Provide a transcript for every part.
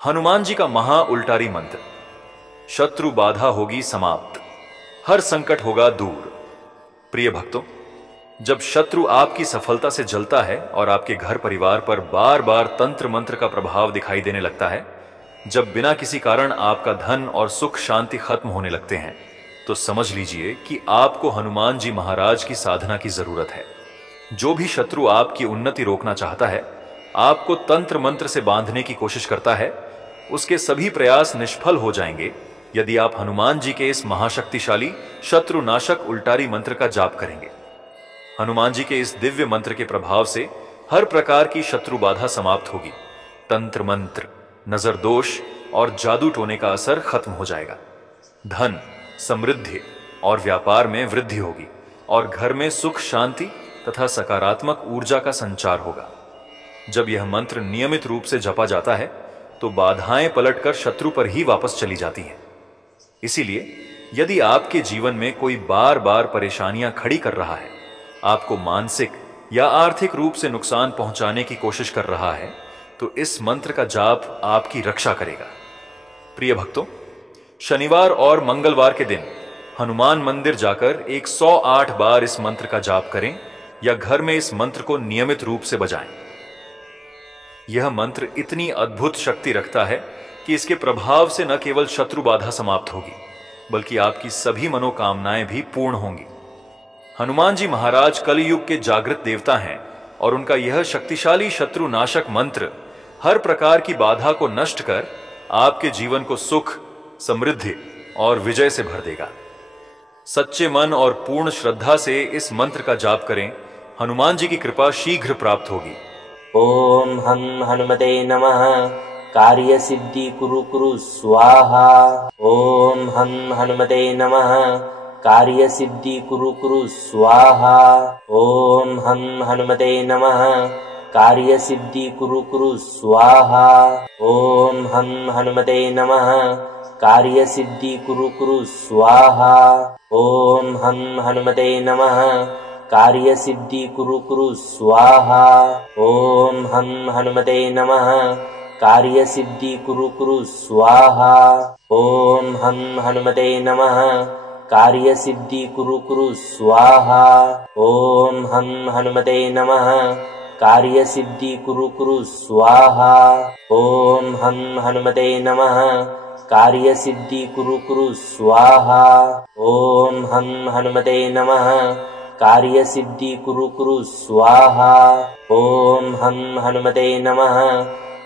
हनुमान जी का महा उल्टारी मंत्र। शत्रु बाधा होगी समाप्त, हर संकट होगा दूर। प्रिय भक्तों, जब शत्रु आपकी सफलता से जलता है और आपके घर परिवार पर बार बार तंत्र मंत्र का प्रभाव दिखाई देने लगता है, जब बिना किसी कारण आपका धन और सुख शांति खत्म होने लगते हैं, तो समझ लीजिए कि आपको हनुमान जी महाराज की साधना की जरूरत है। जो भी शत्रु आपकी उन्नति रोकना चाहता है, आपको तंत्र मंत्र से बांधने की कोशिश करता है, उसके सभी प्रयास निष्फल हो जाएंगे यदि आप हनुमान जी के इस महाशक्तिशाली शत्रुनाशक उल्टारी मंत्र का जाप करेंगे। हनुमान जी के इस दिव्य मंत्र के प्रभाव से हर प्रकार की शत्रु बाधा समाप्त होगी। तंत्र मंत्र, नजर दोष और जादू टोने का असर खत्म हो जाएगा। धन, समृद्धि और व्यापार में वृद्धि होगी और घर में सुख शांति तथा सकारात्मक ऊर्जा का संचार होगा। जब यह मंत्र नियमित रूप से जपा जाता है तो बाधाएं पलटकर शत्रु पर ही वापस चली जाती हैं। इसीलिए यदि आपके जीवन में कोई बार बार परेशानियां खड़ी कर रहा है, आपको मानसिक या आर्थिक रूप से नुकसान पहुंचाने की कोशिश कर रहा है, तो इस मंत्र का जाप आपकी रक्षा करेगा। प्रिय भक्तों, शनिवार और मंगलवार के दिन हनुमान मंदिर जाकर 108 बार इस मंत्र का जाप करें या घर में इस मंत्र को नियमित रूप से बजाएं। यह मंत्र इतनी अद्भुत शक्ति रखता है कि इसके प्रभाव से न केवल शत्रु बाधा समाप्त होगी, बल्कि आपकी सभी मनोकामनाएं भी पूर्ण होंगी। हनुमान जी महाराज कलयुग के जागृत देवता हैं और उनका यह शक्तिशाली शत्रुनाशक मंत्र हर प्रकार की बाधा को नष्ट कर आपके जीवन को सुख, समृद्धि और विजय से भर देगा। सच्चे मन और पूर्ण श्रद्धा से इस मंत्र का जाप करें, हनुमान जी की कृपा शीघ्र प्राप्त होगी। ओम हम हनुमते नमः। कार्य सिद्धि कुरु कुरु स्वाहा। ओम हम हनुमते नमः। कार्य सिद्धि कुरु कुरु स्वाहा। ओम हम हनुमते नमः। कार्य सिद्धि कुरु कुरु स्वाहा। ओम हम हनुमते नमः। कार्य सिद्धि कुरु कुरु स्वाहा। ओम हम हनुमते नमः। कार्य सिद्धि कुरु कुरु स्वाहा। ओम हम हनुमते नमः। कार्य सिद्धि कुरु कुरु स्वाहा। ओम हम हनुमते नमः। कार्य सिद्धि कुरु कुरु स्वाहा। ओम हम हनुमते नमः। कार्य सिद्धि कुरु कुरु स्वाहा। ओम हम हनुमते नमः। कार्य सिद्धि कुरु कुरु स्वाहा। ओम हम हनुमते नमः। कार्य सिद्धि कुरु कुरु स्वाहा। ओम हम हनुमते नमः।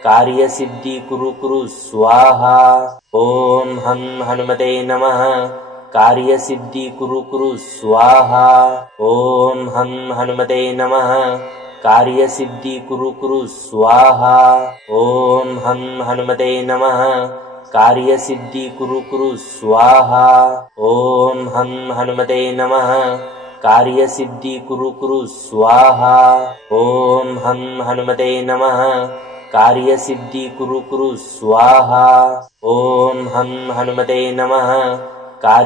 कार्य सिद्धि कुरु कुरु स्वाहा। ओम हम हनुमते नमः। कार्य सिद्धि कुरु कुरु स्वाहा। ओम हम हनुमते नमः। कार्य सिद्धि कुरु कुरु स्वाहा। ओम हम हनुमते नमः। कार्य सिद्धि कुरु कुरु स्वाहा। ओम हम हनुमते नमः। कार्य सिद्धि कुरु कुरु स्वाहा। ओम हम हनुमते नमः। कार्य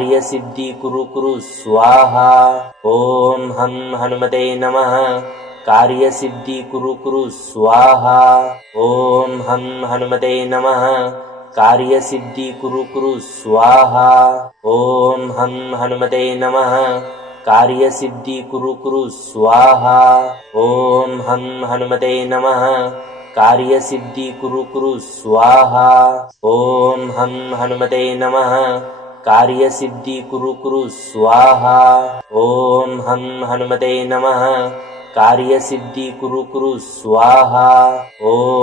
सिद्धि कुरु कुरु स्वाहा। ओम हम हनुमते नमः। कार्य सिद्धि कुरु कुरु स्वाहा। ओम हम हनुमते नमः। कार्य सिद्धि कुरु कुरु स्वाहा। ओम हम हनुमते नमः। कार्य सिद्धि कुरु कुरु स्वाहा। ओम हम हनुमते नमः। कार्य सिद्धि कुरु कुरु स्वाहा। ओम हम हनुमते नमः। कार्य सिद्धि कुरु कुरु स्वाहा। ओम हम हनुमते नमः। कार्य सिद्धि कुरु कुरु स्वाहा। ओम हम हनुमते नमः। कार्य सिद्धि कुरु कुरु स्वाहा। ओम हम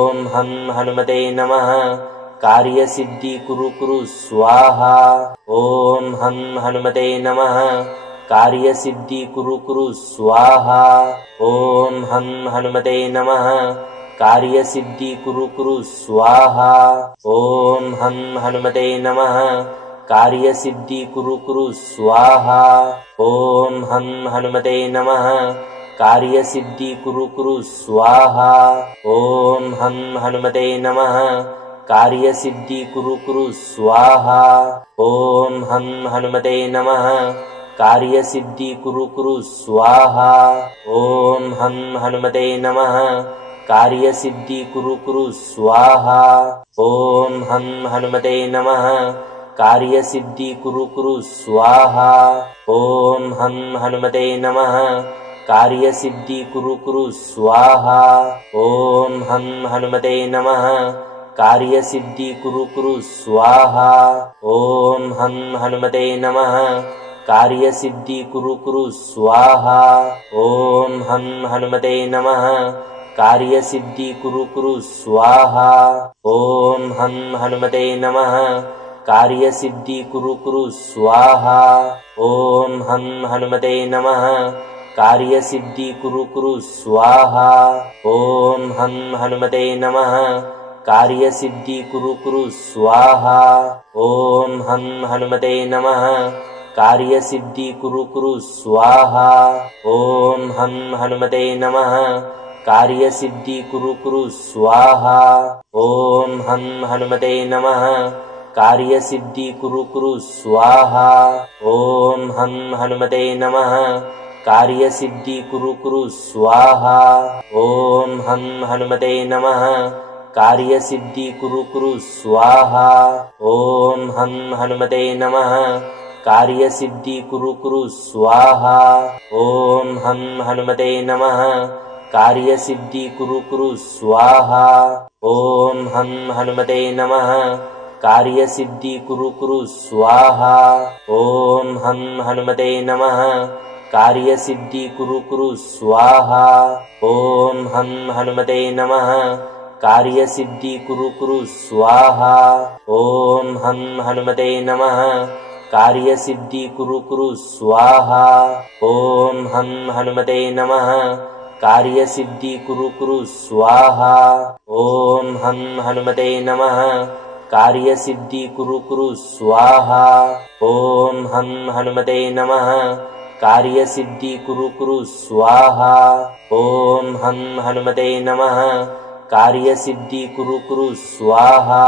हनुमते नमः। कार्य सिद्धि कुरु कुरु स्वाहा। ओम हम हनुमते नमः। कार्य सिद्धि कुरु कुरु स्वाहा। ओम हम हनुमते नमः। कार्य सिद्धि कुरु कुरु स्वाहा। ओम हम हनुमते नमः। कार्य सिद्धि कुरु कुरु स्वाहा। ओम हम हनुमते नमः। कार्य सिद्धि कुरु कुरु स्वाहा। ओम हम हनुमते नमः। कार्य सिद्धि कुरु कुरु स्वाहा। ओम हम हनुमते नमः। कार्य सिद्धि कुरु कुरु स्वाहा। ओम हम हनुमते नमः। कार्यसिद्धि कुरु कुरु स्वाहा। ओम हं हनुमते नमः कार्यसिद्धि कुरु कुरु स्वाहा। ओम हं हनुमते नमः कार्यसिद्धि कुरु कुरु स्वाहा। ओम हं हनुमते नमः कार्यसिद्धि कुरु कुरु स्वाहा। ओम हं हनुमते नमः कार्यसिद्धि कुरु कुरु स्वाहा। ओम हं हनुमते नमः कार्यसिद्धि कुरु कुरु स्वाहा। ओम हं हनुमते नमः कार्यसिद्धि कुरु कुरु स्वाहा। ओम हं हनुमते नमः कार्यसिद्धि कुरु कुरु स्वाहा। ओम हं हनुमते नमः कार्यसिद्धि कुरु कुरु स्वाहा। ओम हं हनुमते नमः कार्यसिद्धि कुरु कुरु स्वाहा। ओम हं हनुमते नमः कार्यसिद्धि कुरु कुरु स्वाहा। ओम हं हनुमते नमः कार्यसिद्धि कुरु कुरु स्वाहा। ओम हं हनुमते नमः कार्यसिद्धि कुरु कुरु स्वाहा। ओम हं हनुमते नमः कार्यसिद्धि कुरु कुरु स्वाहा। ओम हं हनुमते नमः कार्यसिद्धि कुरु कुरु स्वाहा। ओम हं हनुमते नमः कार्यसिद्धि कुरु कुरु स्वाहा। ओम हं हनुमते नमः कार्यसिद्धि कुरु कुरु स्वाहा। ओम हं हनुमते नमः कार्यसिद्धि कुरु कुरु स्वाहा। ओम हं हनुमते नमः कार्यसिद्धि कुरु कुरु स्वाहा। ओम हं हनुमते नमः कार्यसिद्धि कुरु कुरु स्वाहा। ओम हं हनुमते नमः कार्यसिद्धि कुरु कुरु स्वाहा। ओम हं हनुमते नमः कार्यसिद्धि कुरु कुरु स्वाहा। ओम हं हनुमते नमः कार्यसिद्धि कुरु कुरु स्वाहा। ओम हं हनुमते नमः कार्यसिद्धि कुरु कुरु स्वाहा।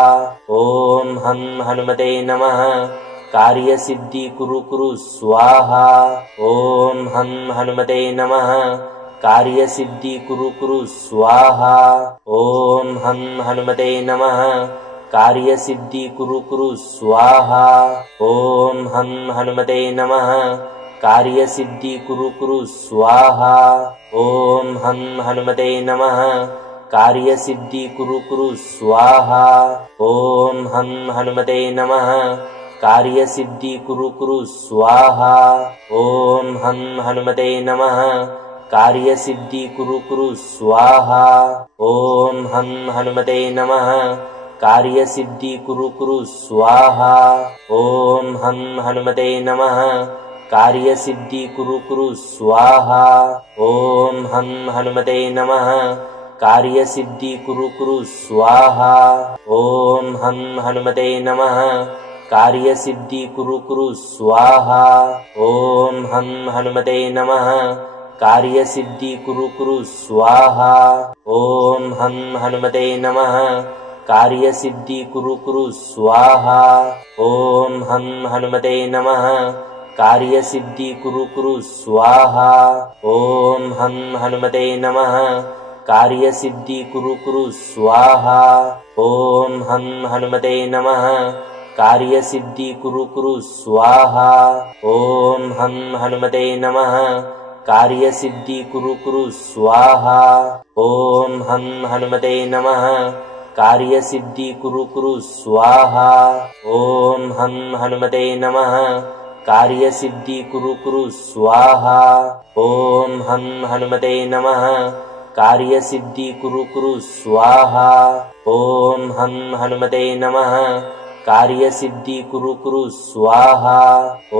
ओम हं हनुमते नमः कार्यसिद्धि कुरु कुरु स्वाहा। ओम हं हनुमते नमः कार्यसिद्धि कुरु कुरु स्वाहा। ओम हं हनुमते नमः कार्यसिद्धि कुरु कुरु स्वाहा। ओम हं हनुमते नमः कार्यसिद्धि कुरु कुरु स्वाहा। ओम हं हनुमते नमः कार्यसिद्धि कुरु कुरु स्वाहा। ओम हं हनुमते नमः कार्यसिद्धि कुरु कुरु स्वाहा। ओम हं हनुमते नमः कार्यसिद्धि कुरु कुरु स्वाहा। ओम हं हनुमते नमः कार्यसिद्धि कुरु कुरु स्वाहा। ओम हं हनुमते नमः कार्यसिद्धि कुरु कुरु स्वाहा। ओम हं हनुमते नमः कार्यसिद्धि कुरु कुरु स्वाहा। ओम हं हनुमते नमः कार्यसिद्धि कुरु कुरु स्वाहा। ओम हं हनुमते नमः कार्यसिद्धि कुरु कुरु स्वाहा। ओम हं हनुमते नमः कार्यसिद्धि कुरु कुरु स्वाहा। ओम हं हनुमते नमः कार्यसिद्धि कुरु कुरु स्वाहा। ओम हं हनुमते नमः कार्यसिद्धि कुरु कुरु स्वाहा। ओम हं हनुमते नमः कार्यसिद्धि कुरु कुरु स्वाहा। ओम हं हनुमते नमः कार्यसिद्धि कुरु कुरु स्वाहा। ओम हं हनुमते नमः कार्यसिद्धि कुरु कुरु स्वाहा। ओम हं हनुमते नमः कार्यसिद्धि कुरु कुरु स्वाहा। ओम हं हनुमते नमः कार्यसिद्धि कुरु कुरु स्वाहा। ओम हं हनुमते नमः कार्यसिद्धि कुरु कुरु स्वाहा।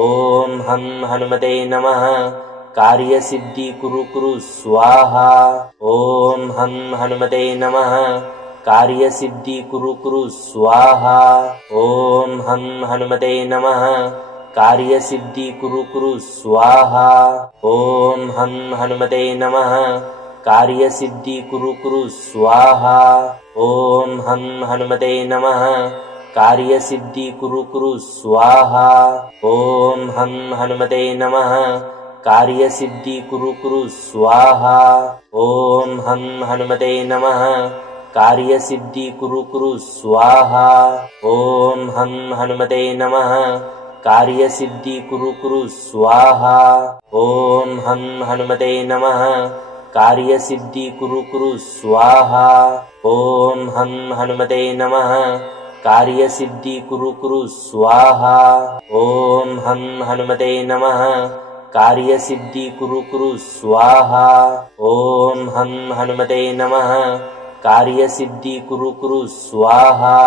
ओम हं हनुमते नमः कार्यसिद्धि कुरु कुरु स्वाहा। ओम हं हनुमते नमः कार्यसिद्धि कुरु कुरु स्वाहा। ओम हं हनुमते नमः कार्यसिद्धि कुरु कुरु स्वाहा। ओम हं हनुमते नमः कार्यसिद्धि कुरु कुरु स्वाहा। ओम हं हनुमते नमः कार्यसिद्धि कुरु कुरु स्वाहा। ओम हं हनुमते नमः कार्यसिद्धि कुरु कुरु स्वाहा। ॐ हं हनुमते नमः कार्यसिद्धि कुरु कुरु स्वाहा। ॐ हं हनुमते नमः कार्यसिद्धि कुरु कुरु स्वाहा। ॐ हं हनुमते नमः कार्यसिद्धि कुरु कुरु स्वाहा। ॐ हं हनुमते नमः कार्यसिद्धि कुरु कुरु स्वाहा। ॐ हं हनुमते नमः कार्यसिद्धि कुरु कुरु स्वाहा। ॐ हं हनुमते नमः कार्यसिद्धि कुरु कुरु स्वाहा।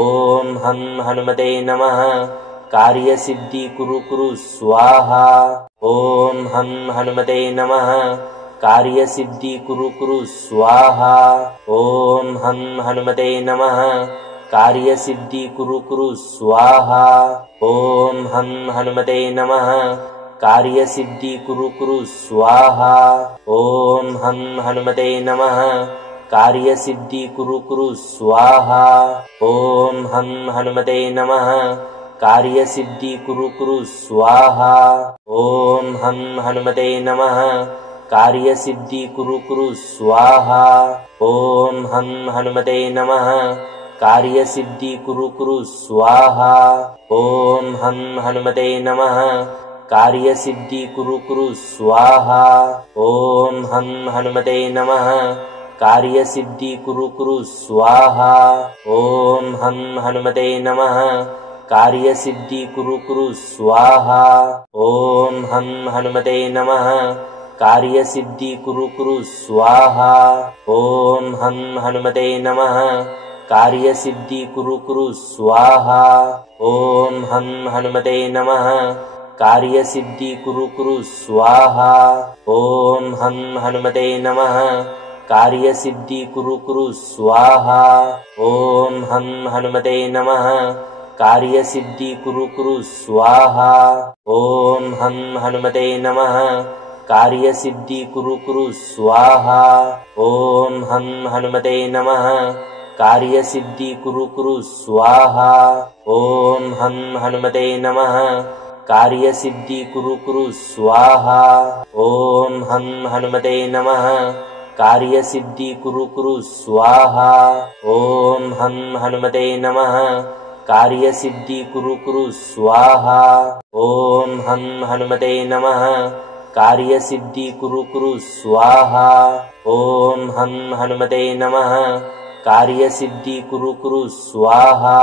ॐ हं हनुमते नमः कार्यसिद्धि कुरु कुरु स्वाहा। ॐ हं हनुमते नमः कार्यसिद्धि कुरु कुरु स्वाहा। ॐ हं हनुमते नमः कार्यसिद्धि कुरु कुरु स्वाहा। ॐ हं हनुमते नमः कार्यसिद्धि कुरु कुरु स्वाहा। ॐ हं हनुमते नमः कार्यसिद्धि कुरु कुरु स्वाहा। ॐ हं हनुमते नमः कार्यसिद्धि कुरु कुरु स्वाहा। ॐ हं हनुमते नमः कार्यसिद्धि कुरु कुरु स्वाहा। ॐ हं हनुमते नमः कार्यसिद्धि कुरु कुरु स्वाहा। ॐ हं हनुमते नमः कार्यसिद्धि कुरु कुरु स्वाहा। ॐ हं हनुमते नमः कार्यसिद्धि कुरु कुरु स्वाहा। ॐ हं हनुमते नमः कार्यसिद्धि कुरु कुरु स्वाहा। ॐ हं हनुमते नमः कार्यसिद्धि कुरु कुरु स्वाहा। ॐ हं हनुमते नमः कार्यसिद्धि कुरु कुरु स्वाहा। ॐ हं हनुमते नमः कार्यसिद्धि कुरु कुरु स्वाहा। ॐ हं हनुमते नमः कार्यसिद्धि कुरु कुरु स्वाहा। ॐ हं हनुमते नमः कार्यसिद्धि कुरु कुरु स्वाहा। ॐ हं हनुमते नमः कार्यसिद्धि कुरु कुरु स्वाहा। ॐ हं हनुमते नमः कार्यसिद्धि कुरु कुरु स्वाहा। ॐ हं हनुमते नमः कार्यसिद्धि कुरु कुरु स्वाहा। ॐ हं हनुमते नमः कार्यसिद्धि कुरु कुरु स्वाहा। ॐ हं हनुमते नमः कार्यसिद्धि कुरु कुरु स्वाहा। ॐ हं हनुमते नमः कार्यसिद्धि कुरु कुरु स्वाहा। ॐ हं हनुमते नमः कार्यसिद्धि कुरु कुरु स्वाहा।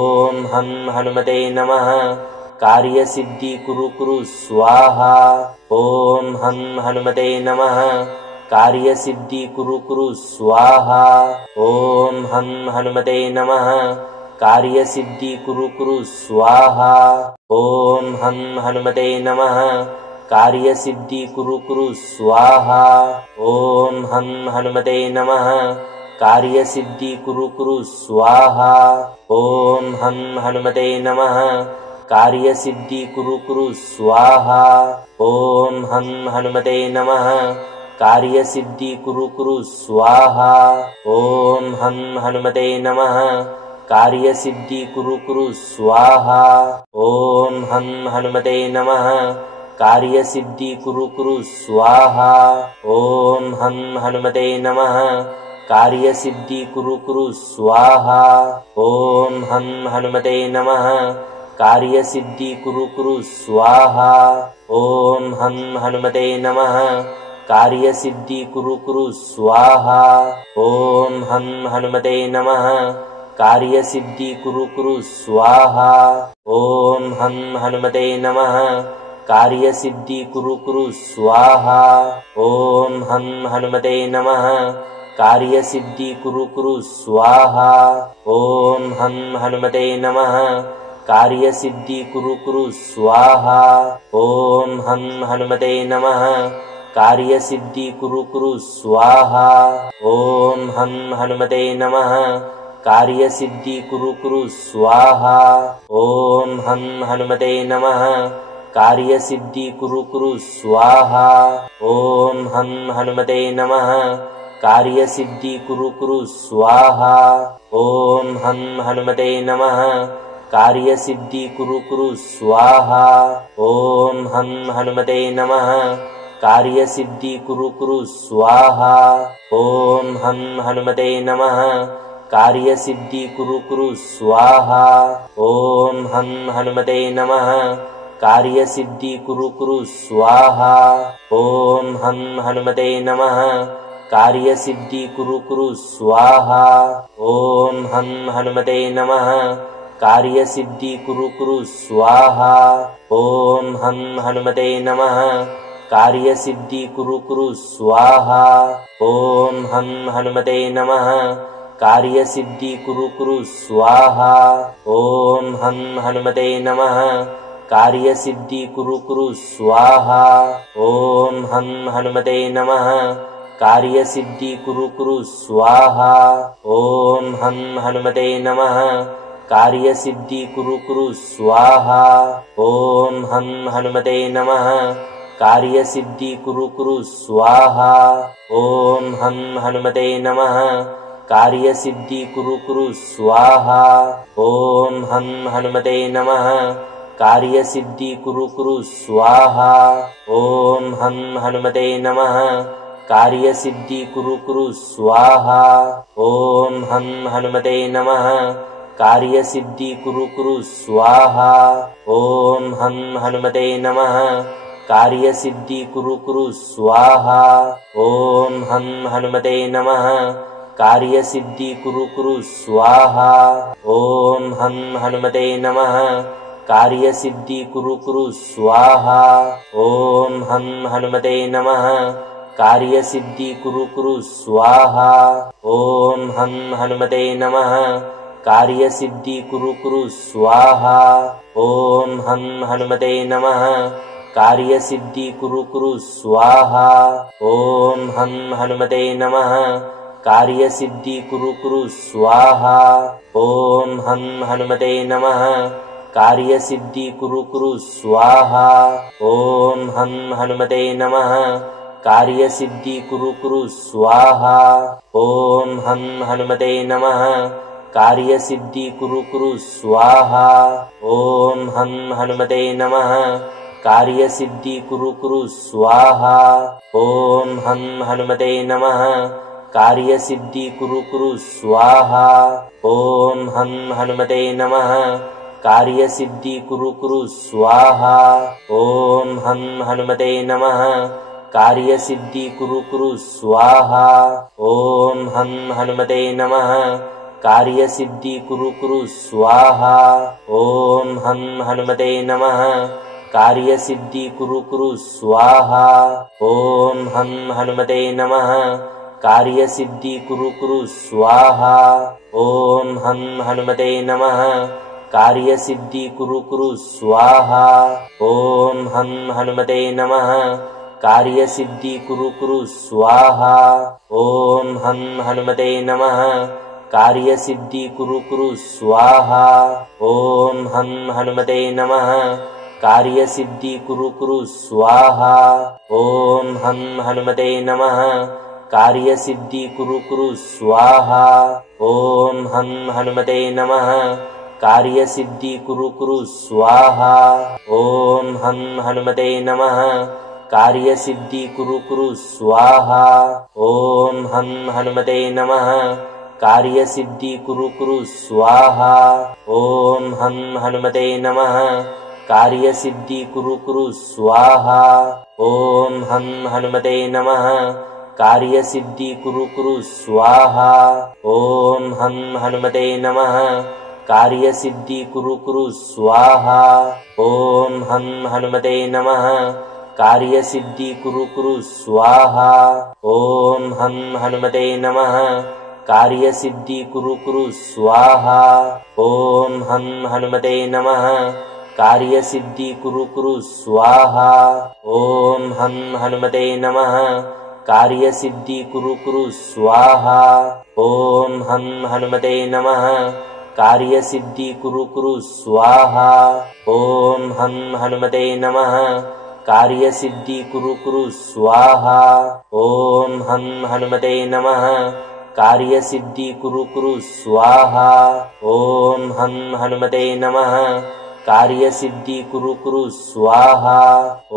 ॐ हं हनुमते नमः कार्यसिद्धि कुरु कुरु स्वाहा। ॐ हं हनुमते नमः कार्यसिद्धि कुरु कुरु स्वाहा। ॐ हं हनुमते नमः कार्यसिद्धि कुरु कुरु स्वाहा। ॐ हं हनुमते नमः कार्यसिद्धि कुरु कुरु स्वाहा। ॐ हं हनुमते नमः कार्यसिद्धि कुरु कुरु स्वाहा। ॐ हं हनुमते नमः कार्यसिद्धि कुरु कुरु स्वाहा। ॐ हं हनुमते नमः कार्यसिद्धि कुरु कुरु स्वाहा। ॐ हं हनुमते नमः कार्यसिद्धि कुरु कुरु स्वाहा। ॐ हं हनुमते नमः कार्यसिद्धि कुरु कुरु स्वाहा। ॐ हं हनुमते नमः कार्यसिद्धि कुरु कुरु स्वाहा। ॐ हं हनुमते नमः कार्यसिद्धि कुरु कुरु स्वाहा। ॐ हं हनुमते नमः कार्यसिद्धि कुरु कुरु स्वाहा। ॐ हं हनुमते नमः कार्यसिद्धि कुरु कुरु स्वाहा। ॐ हं हनुमते नमः कार्यसिद्धि कुरु कुरु स्वाहा। ॐ हं हनुमते नमः कार्यसिद्धि कुरु कुरु स्वाहा। ॐ हं हनुमते नमः कार्यसिद्धि कुरु कुरु स्वाहा। ॐ हं हनुमते नमः कार्यसिद्धि कुरु कुरु स्वाहा। ॐ हं हनुमते नमः कार्यसिद्धि कुरु कुरु स्वाहा। ॐ हं हनुमते नमः कार्यसिद्धि कुरु कुरु स्वाहा। ॐ हं हनुमते नमः कार्यसिद्धि कुरु कुरु स्वाहा। ॐ हं हनुमते नमः कार्यसिद्धि कुरु कुरु स्वाहा। ॐ हं हनुमते नमः कार्यसिद्धि कुरु कुरु स्वाहा। ॐ हं हनुमते नमः कार्यसिद्धि कुरु कुरु स्वाहा। ॐ हं हनुमते नमः कार्यसिद्धि कुरु कुरु स्वाहा। ॐ हं हनुमते नमः कार्यसिद्धि कुरु कुरु स्वाहा। ॐ हं हनुमते नमः कार्यसिद्धि कुरु कुरु स्वाहा। ॐ हं हनुमते नमः कार्यसिद्धि कुरु कुरु स्वाहा। ॐ हं हनुमते नमः कार्यसिद्धि कुरु कुरु स्वाहा। ॐ हं हनुमते नमः कार्यसिद्धि कुरु कुरु स्वाहा। ॐ हं हनुमते नमः कार्यसिद्धि कुरु कुरु स्वाहा। ॐ हं हनुमते नमः कार्यसिद्धि कुरु कुरु स्वाहा। ॐ हं हनुमते नमः कार्यसिद्धि कुरु कुरु स्वाहा। ॐ हं हनुमते नमः कार्यसिद्धि कुरु कुरु स्वाहा। ॐ हं हनुमते नमः कार्यसिद्धि कुरु कुरु स्वाहा। ॐ हं हनुमते नमः कार्यसिद्धि कुरु कुरु स्वाहा। ॐ हं हनुमते नमः कार्यसिद्धि कुरु कुरु स्वाहा। ॐ हं हनुमते नमः कार्यसिद्धि कुरु कुरु स्वाहा। ॐ हं हनुमते नमः कार्यसिद्धि कुरु कुरु स्वाहा। ॐ हं हनुमते नमः कार्यसिद्धि कुरु कुरु स्वाहा। ॐ हं हनुमते नमः कार्यसिद्धि कुरु कुरु स्वाहा। ॐ हं हनुमते नमः कार्यसिद्धि कुरु कुरु स्वाहा। ॐ हं हनुमते नमः कार्यसिद्धि कुरु कुरु स्वाहा। ॐ हं हनुमते नमः कार्यसिद्धि कुरु कुरु स्वाहा। ॐ हं हनुमते नमः कार्यसिद्धि कुरु कुरु स्वाहा। ॐ हं हनुमते नमः कार्यसिद्धि कुरु कुरु स्वाहा। ॐ हं हनुमते नमः कार्यसिद्धि कुरु कुरु स्वाहा। ॐ हं हनुमते नमः कार्यसिद्धि कुरु कुरु स्वाहा। ॐ हं हनुमते नमः कार्यसिद्धि कुरु कुरु स्वाहा। ॐ हं हनुमते नमः कार्यसिद्धि कुरु कुरु स्वाहा। ॐ हं हनुमते नमः कार्यसिद्धि कुरु कुरु स्वाहा। ॐ हं हनुमते नमः कार्यसिद्धि कुरु कुरु स्वाहा। ॐ हं हनुमते नमः कार्यसिद्धि कुरु कुरु स्वाहा। ॐ हं हनुमते नमः कार्यसिद्धि कुरु कुरु स्वाहा। ॐ हं हनुमते नमः कार्यसिद्धि कुरु कुरु स्वाहा। ॐ हं हनुमते नमः कार्यसिद्धि कुरु कुरु स्वाहा। ॐ हं हनुमते नमः कार्यसिद्धि कुरु कुरु स्वाहा। ॐ हं हनुमते नमः कार्यसिद्धि कुरु कुरु स्वाहा। ॐ हं हनुमते नमः कार्यसिद्धि कुरु कुरु स्वाहा। ॐ हं हनुमते नमः कार्यसिद्धि कुरु कुरु स्वाहा। ॐ हं हनुमते नमः कार्यसिद्धि कुरु कुरु स्वाहा। ॐ हं हनुमते नमः कार्यसिद्धि कुरु कुरु स्वाहा। ॐ हं हनुमते नमः कार्यसिद्धि कुरु कुरु स्वाहा। ॐ हं हनुमते नमः कार्यसिद्धि कुरु कुरु स्वाहा। ॐ हं हनुमते नमः कार्यसिद्धि कुरु कुरु स्वाहा। ॐ हं हनुमते नमः कार्यसिद्धि कुरु कुरु स्वाहा। ॐ हं हनुमते नमः कार्यसिद्धि कुरु कुरु स्वाहा। ॐ हं हनुमते नमः कार्यसिद्धि कुरु कुरु स्वाहा। ॐ हं हनुमते नमः कार्यसिद्धि कुरु कुरु स्वाहा। ॐ हं हनुमते नमः कार्यसिद्धि कुरु कुरु स्वाहा। ॐ हं हनुमते नमः कार्यसिद्धि कुरु कुरु स्वाहा। ॐ हं हनुमते नमः कार्यसिद्धि कुरु कुरु स्वाहा। ओम हं हनुमते नमः कार्यसिद्धि कुरु कुरु स्वाहा।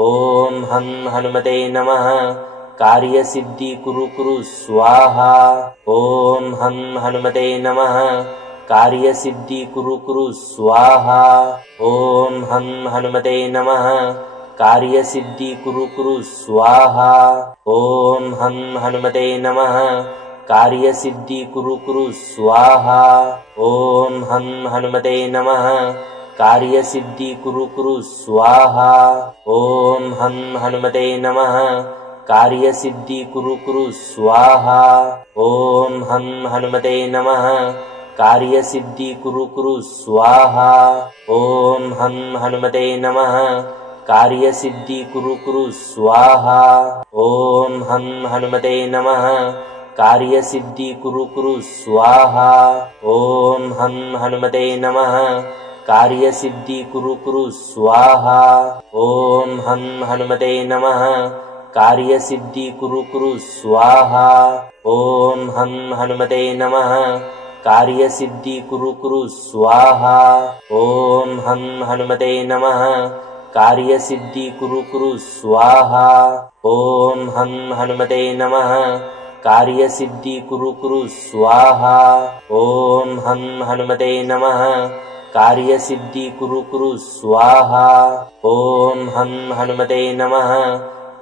ओम हं हनुमते नमः कार्यसिद्धि कुरु कुरु स्वाहा। ओम हं हनुमते नमः कार्यसिद्धि कुरु कुरु स्वाहा। ओम हं हनुमते नमः कार्यसिद्धि कुरु कुरु स्वाहा। ओम हं हनुमते नमः कार्यसिद्धि कुरु कुरु स्वाहा। ओम हं हनुमते नमः कार्यसिद्धि कुरु कुरु स्वाहा। ओम हं हनुमते नमः कार्यसिद्धि कुरु कुरु स्वाहा। ओम हं हनुमते नमः कार्यसिद्धि कुरु कुरु स्वाहा। ओम हं हनुमते नमः कार्यसिद्धि कुरु कुरु स्वाहा। ओम हं हनुमते नमः कार्यसिद्धि कुरु कुरु स्वाहा। ओम हं हनुमते नमः कार्यसिद्धि कुरु कुरु स्वाहा। ओम हं हनुमते नमः कार्यसिद्धि कुरु कुरु स्वाहा। ओम हं हनुमते नमः कार्यसिद्धि कुरु कुरु स्वाहा। ओम हं हनुमते नमः कार्यसिद्धि कुरु कुरु स्वाहा। ओम हं हनुमते नमः कार्यसिद्धि कुरु कुरु स्वाहा। ओम हं हनुमते नमः कार्यसिद्धि कुरु कुरु स्वाहा। ओम हं हनुमते नमः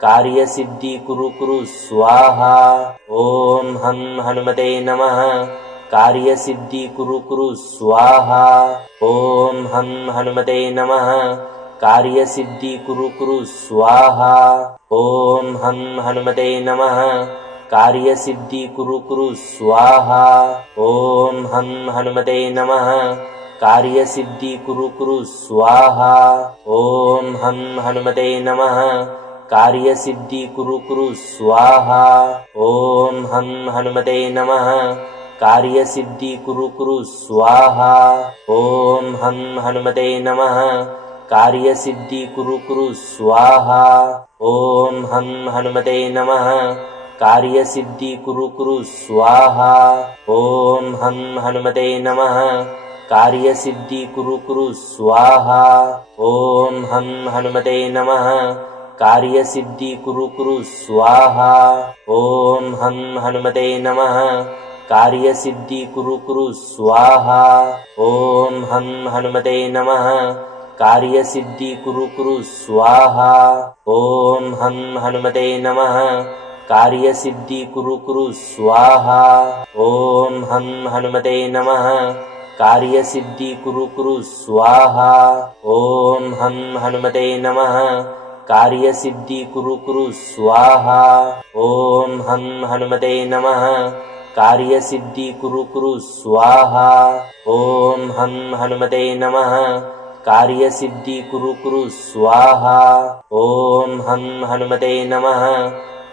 कार्यसिद्धि कुरु कुरु स्वाहा। ओम हं हनुमते नमः कार्यसिद्धि कुरु कुरु स्वाहा। ओम हं हनुमते नमः कार्यसिद्धि कुरु कुरु स्वाहा। ओम हं हनुमते नमः कार्यसिद्धि कुरु कुरु स्वाहा। ओम हं हनुमते नमः कार्यसिद्धि कुरु कुरु स्वाहा। ओम हं हनुमते नमः कार्यसिद्धि कुरु कुरु स्वाहा। ओम हं हनुमते नमः कार्यसिद्धि कुरु कुरु स्वाहा। ओम हं हनुमते नमः कार्यसिद्धि कुरु कुरु स्वाहा। ओम हं हनुमते नमः कार्यसिद्धि कुरु कुरु स्वाहा। ओम हं हनुमते नमः कार्यसिद्धि कुरु कुरु स्वाहा। ओम हं हनुमते नमः कार्यसिद्धि कुरु कुरु स्वाहा। ओम हं हनुमते नमः कार्यसिद्धि कुरु कुरु स्वाहा। ओम हं हनुमते नमः कार्यसिद्धि कुरु कुरु स्वाहा। ओम हं हनुमते नमः कार्यसिद्धि कुरु कुरु स्वाहा। ओम हं हनुमते नमः कार्यसिद्धि कुरु कुरु स्वाहा। ओम हं हनुमते नमः कार्यसिद्धि कुरु कुरु स्वाहा। ओम हं हनुमते नमः कार्यसिद्धि कुरु कुरु स्वाहा। ओम हं हनुमते नमः कार्यसिद्धि कुरु कुरु स्वाहा। ओम हं हनुमते नमः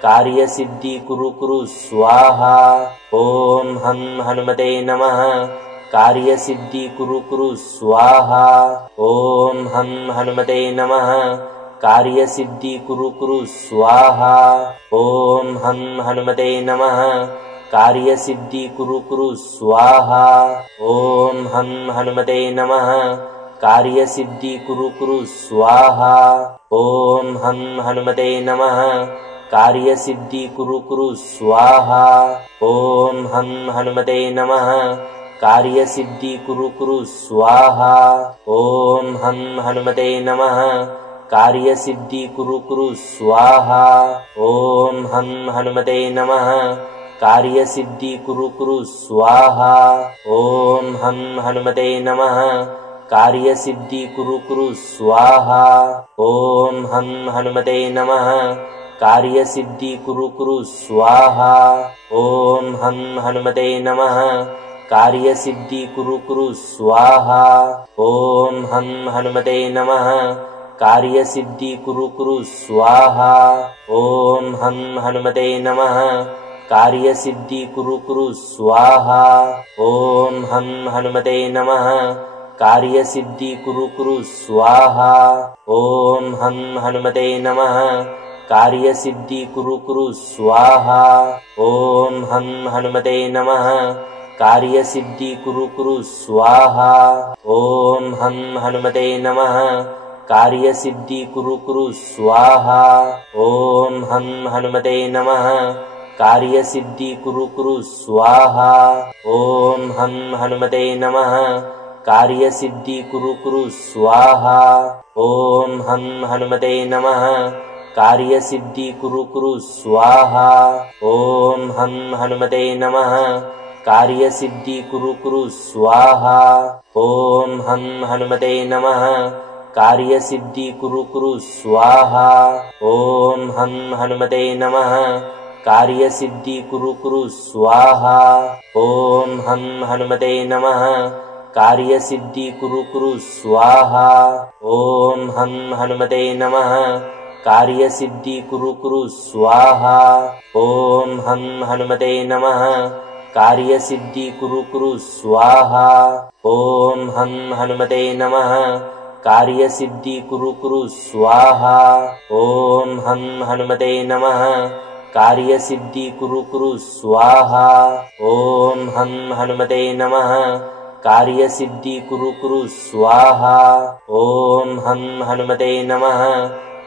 कार्यसिद्धि कुरु कुरु स्वाहा। ओम हं हनुमते नमः कार्यसिद्धि कुरु कुरु स्वाहा। ओम हं हनुमते नमः कार्यसिद्धि कुरु कुरु स्वाहा। ओम हं हनुमते नमः कार्यसिद्धि कुरु कुरु स्वाहा। ओम हं हनुमते नमः कार्यसिद्धि कुरु कुरु स्वाहा। ओम हं हनुमते नमः कार्यसिद्धि कुरु कुरु स्वाहा। ओम हं हनुमते नमः कार्यसिद्धि कुरु कुरु स्वाहा। ओम हं हनुमते नमः कार्यसिद्धि कुरु कुरु स्वाहा। ओम हं हनुमते नमः कार्यसिद्धि कुरु कुरु स्वाहा। ओम हं हनुमते नमः कार्यसिद्धि कुरु कुरु स्वाहा। ओम हं हनुमते नमः कार्यसिद्धि कुरु कुरु स्वाहा। ओम हं हनुमते नमः कार्यसिद्धि कुरु कुरु स्वाहा। ओम हं हनुमते नमः कार्यसिद्धि कुरु कुरु स्वाहा। ओम हं हनुमते नमः कार्यसिद्धि कुरु कुरु स्वाहा। ओम हं हनुमते नमः कार्यसिद्धि कुरु कुरु स्वाहा। ओम हं हनुमते नमः कार्यसिद्धि कुरु कुरु स्वाहा। ॐ हं हनुमते नमः कार्यसिद्धि कुरु कुरु स्वाहा। ॐ हं हनुमते नमः कार्यसिद्धि कुरु कुरु स्वाहा। ॐ हं हनुमते नमः कार्यसिद्धि कुरु कुरु स्वाहा। ॐ हं हनुमते नमः कार्यसिद्धि कुरु कुरु स्वाहा। ॐ हं हनुमते नमः कार्यसिद्धि कुरु कुरु स्वाहा। ॐ हं हनुमते नमः कार्यसिद्धि कुरु कुरु स्वाहा। ॐ हं हनुमते नमः कार्यसिद्धि कुरु कुरु स्वाहा। ॐ हं हनुमते नमः कार्यसिद्धि कुरु कुरु स्वाहा। ॐ हं हनुमते नमः कार्यसिद्धि कुरु कुरु स्वाहा। ॐ हं हनुमते नमः कार्यसिद्धि कुरु कुरु स्वाहा। ॐ हं हनुमते नमः कार्यसिद्धि कुरु कुरु स्वाहा। ॐ हं हनुमते नमः कार्यसिद्धि कुरु कुरु स्वाहा। ॐ हं हनुमते नमः कार्यसिद्धि कुरु कुरु स्वाहा। ॐ हं हनुमते नमः कार्यसिद्धि कुरु कुरु स्वाहा। ॐ हं हनुमते नमः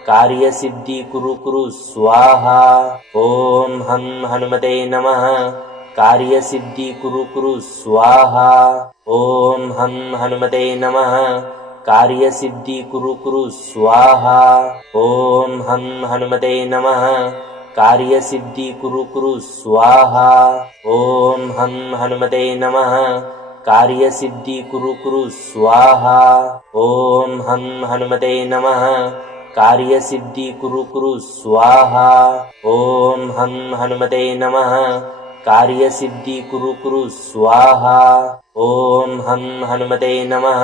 कार्यसिद्धि कुरु कुरु स्वाहा। ॐ हं हनुमते नमः कार्यसिद्धि कुरु कुरु स्वाहा। ॐ हं हनुमते नमः कार्यसिद्धि कुरु कुरु स्वाहा। ॐ हं हनुमते नमः कार्यसिद्धि कुरु कुरु स्वाहा। ॐ हं हनुमते नमः कार्यसिद्धि कुरु कुरु स्वाहा। ॐ हं हनुमते नमः कार्यसिद्धि कुरु कुरु स्वाहा। ॐ हं हनुमते नमः कार्यसिद्धि कुरु कुरु स्वाहा। ॐ हं हनुमते नमः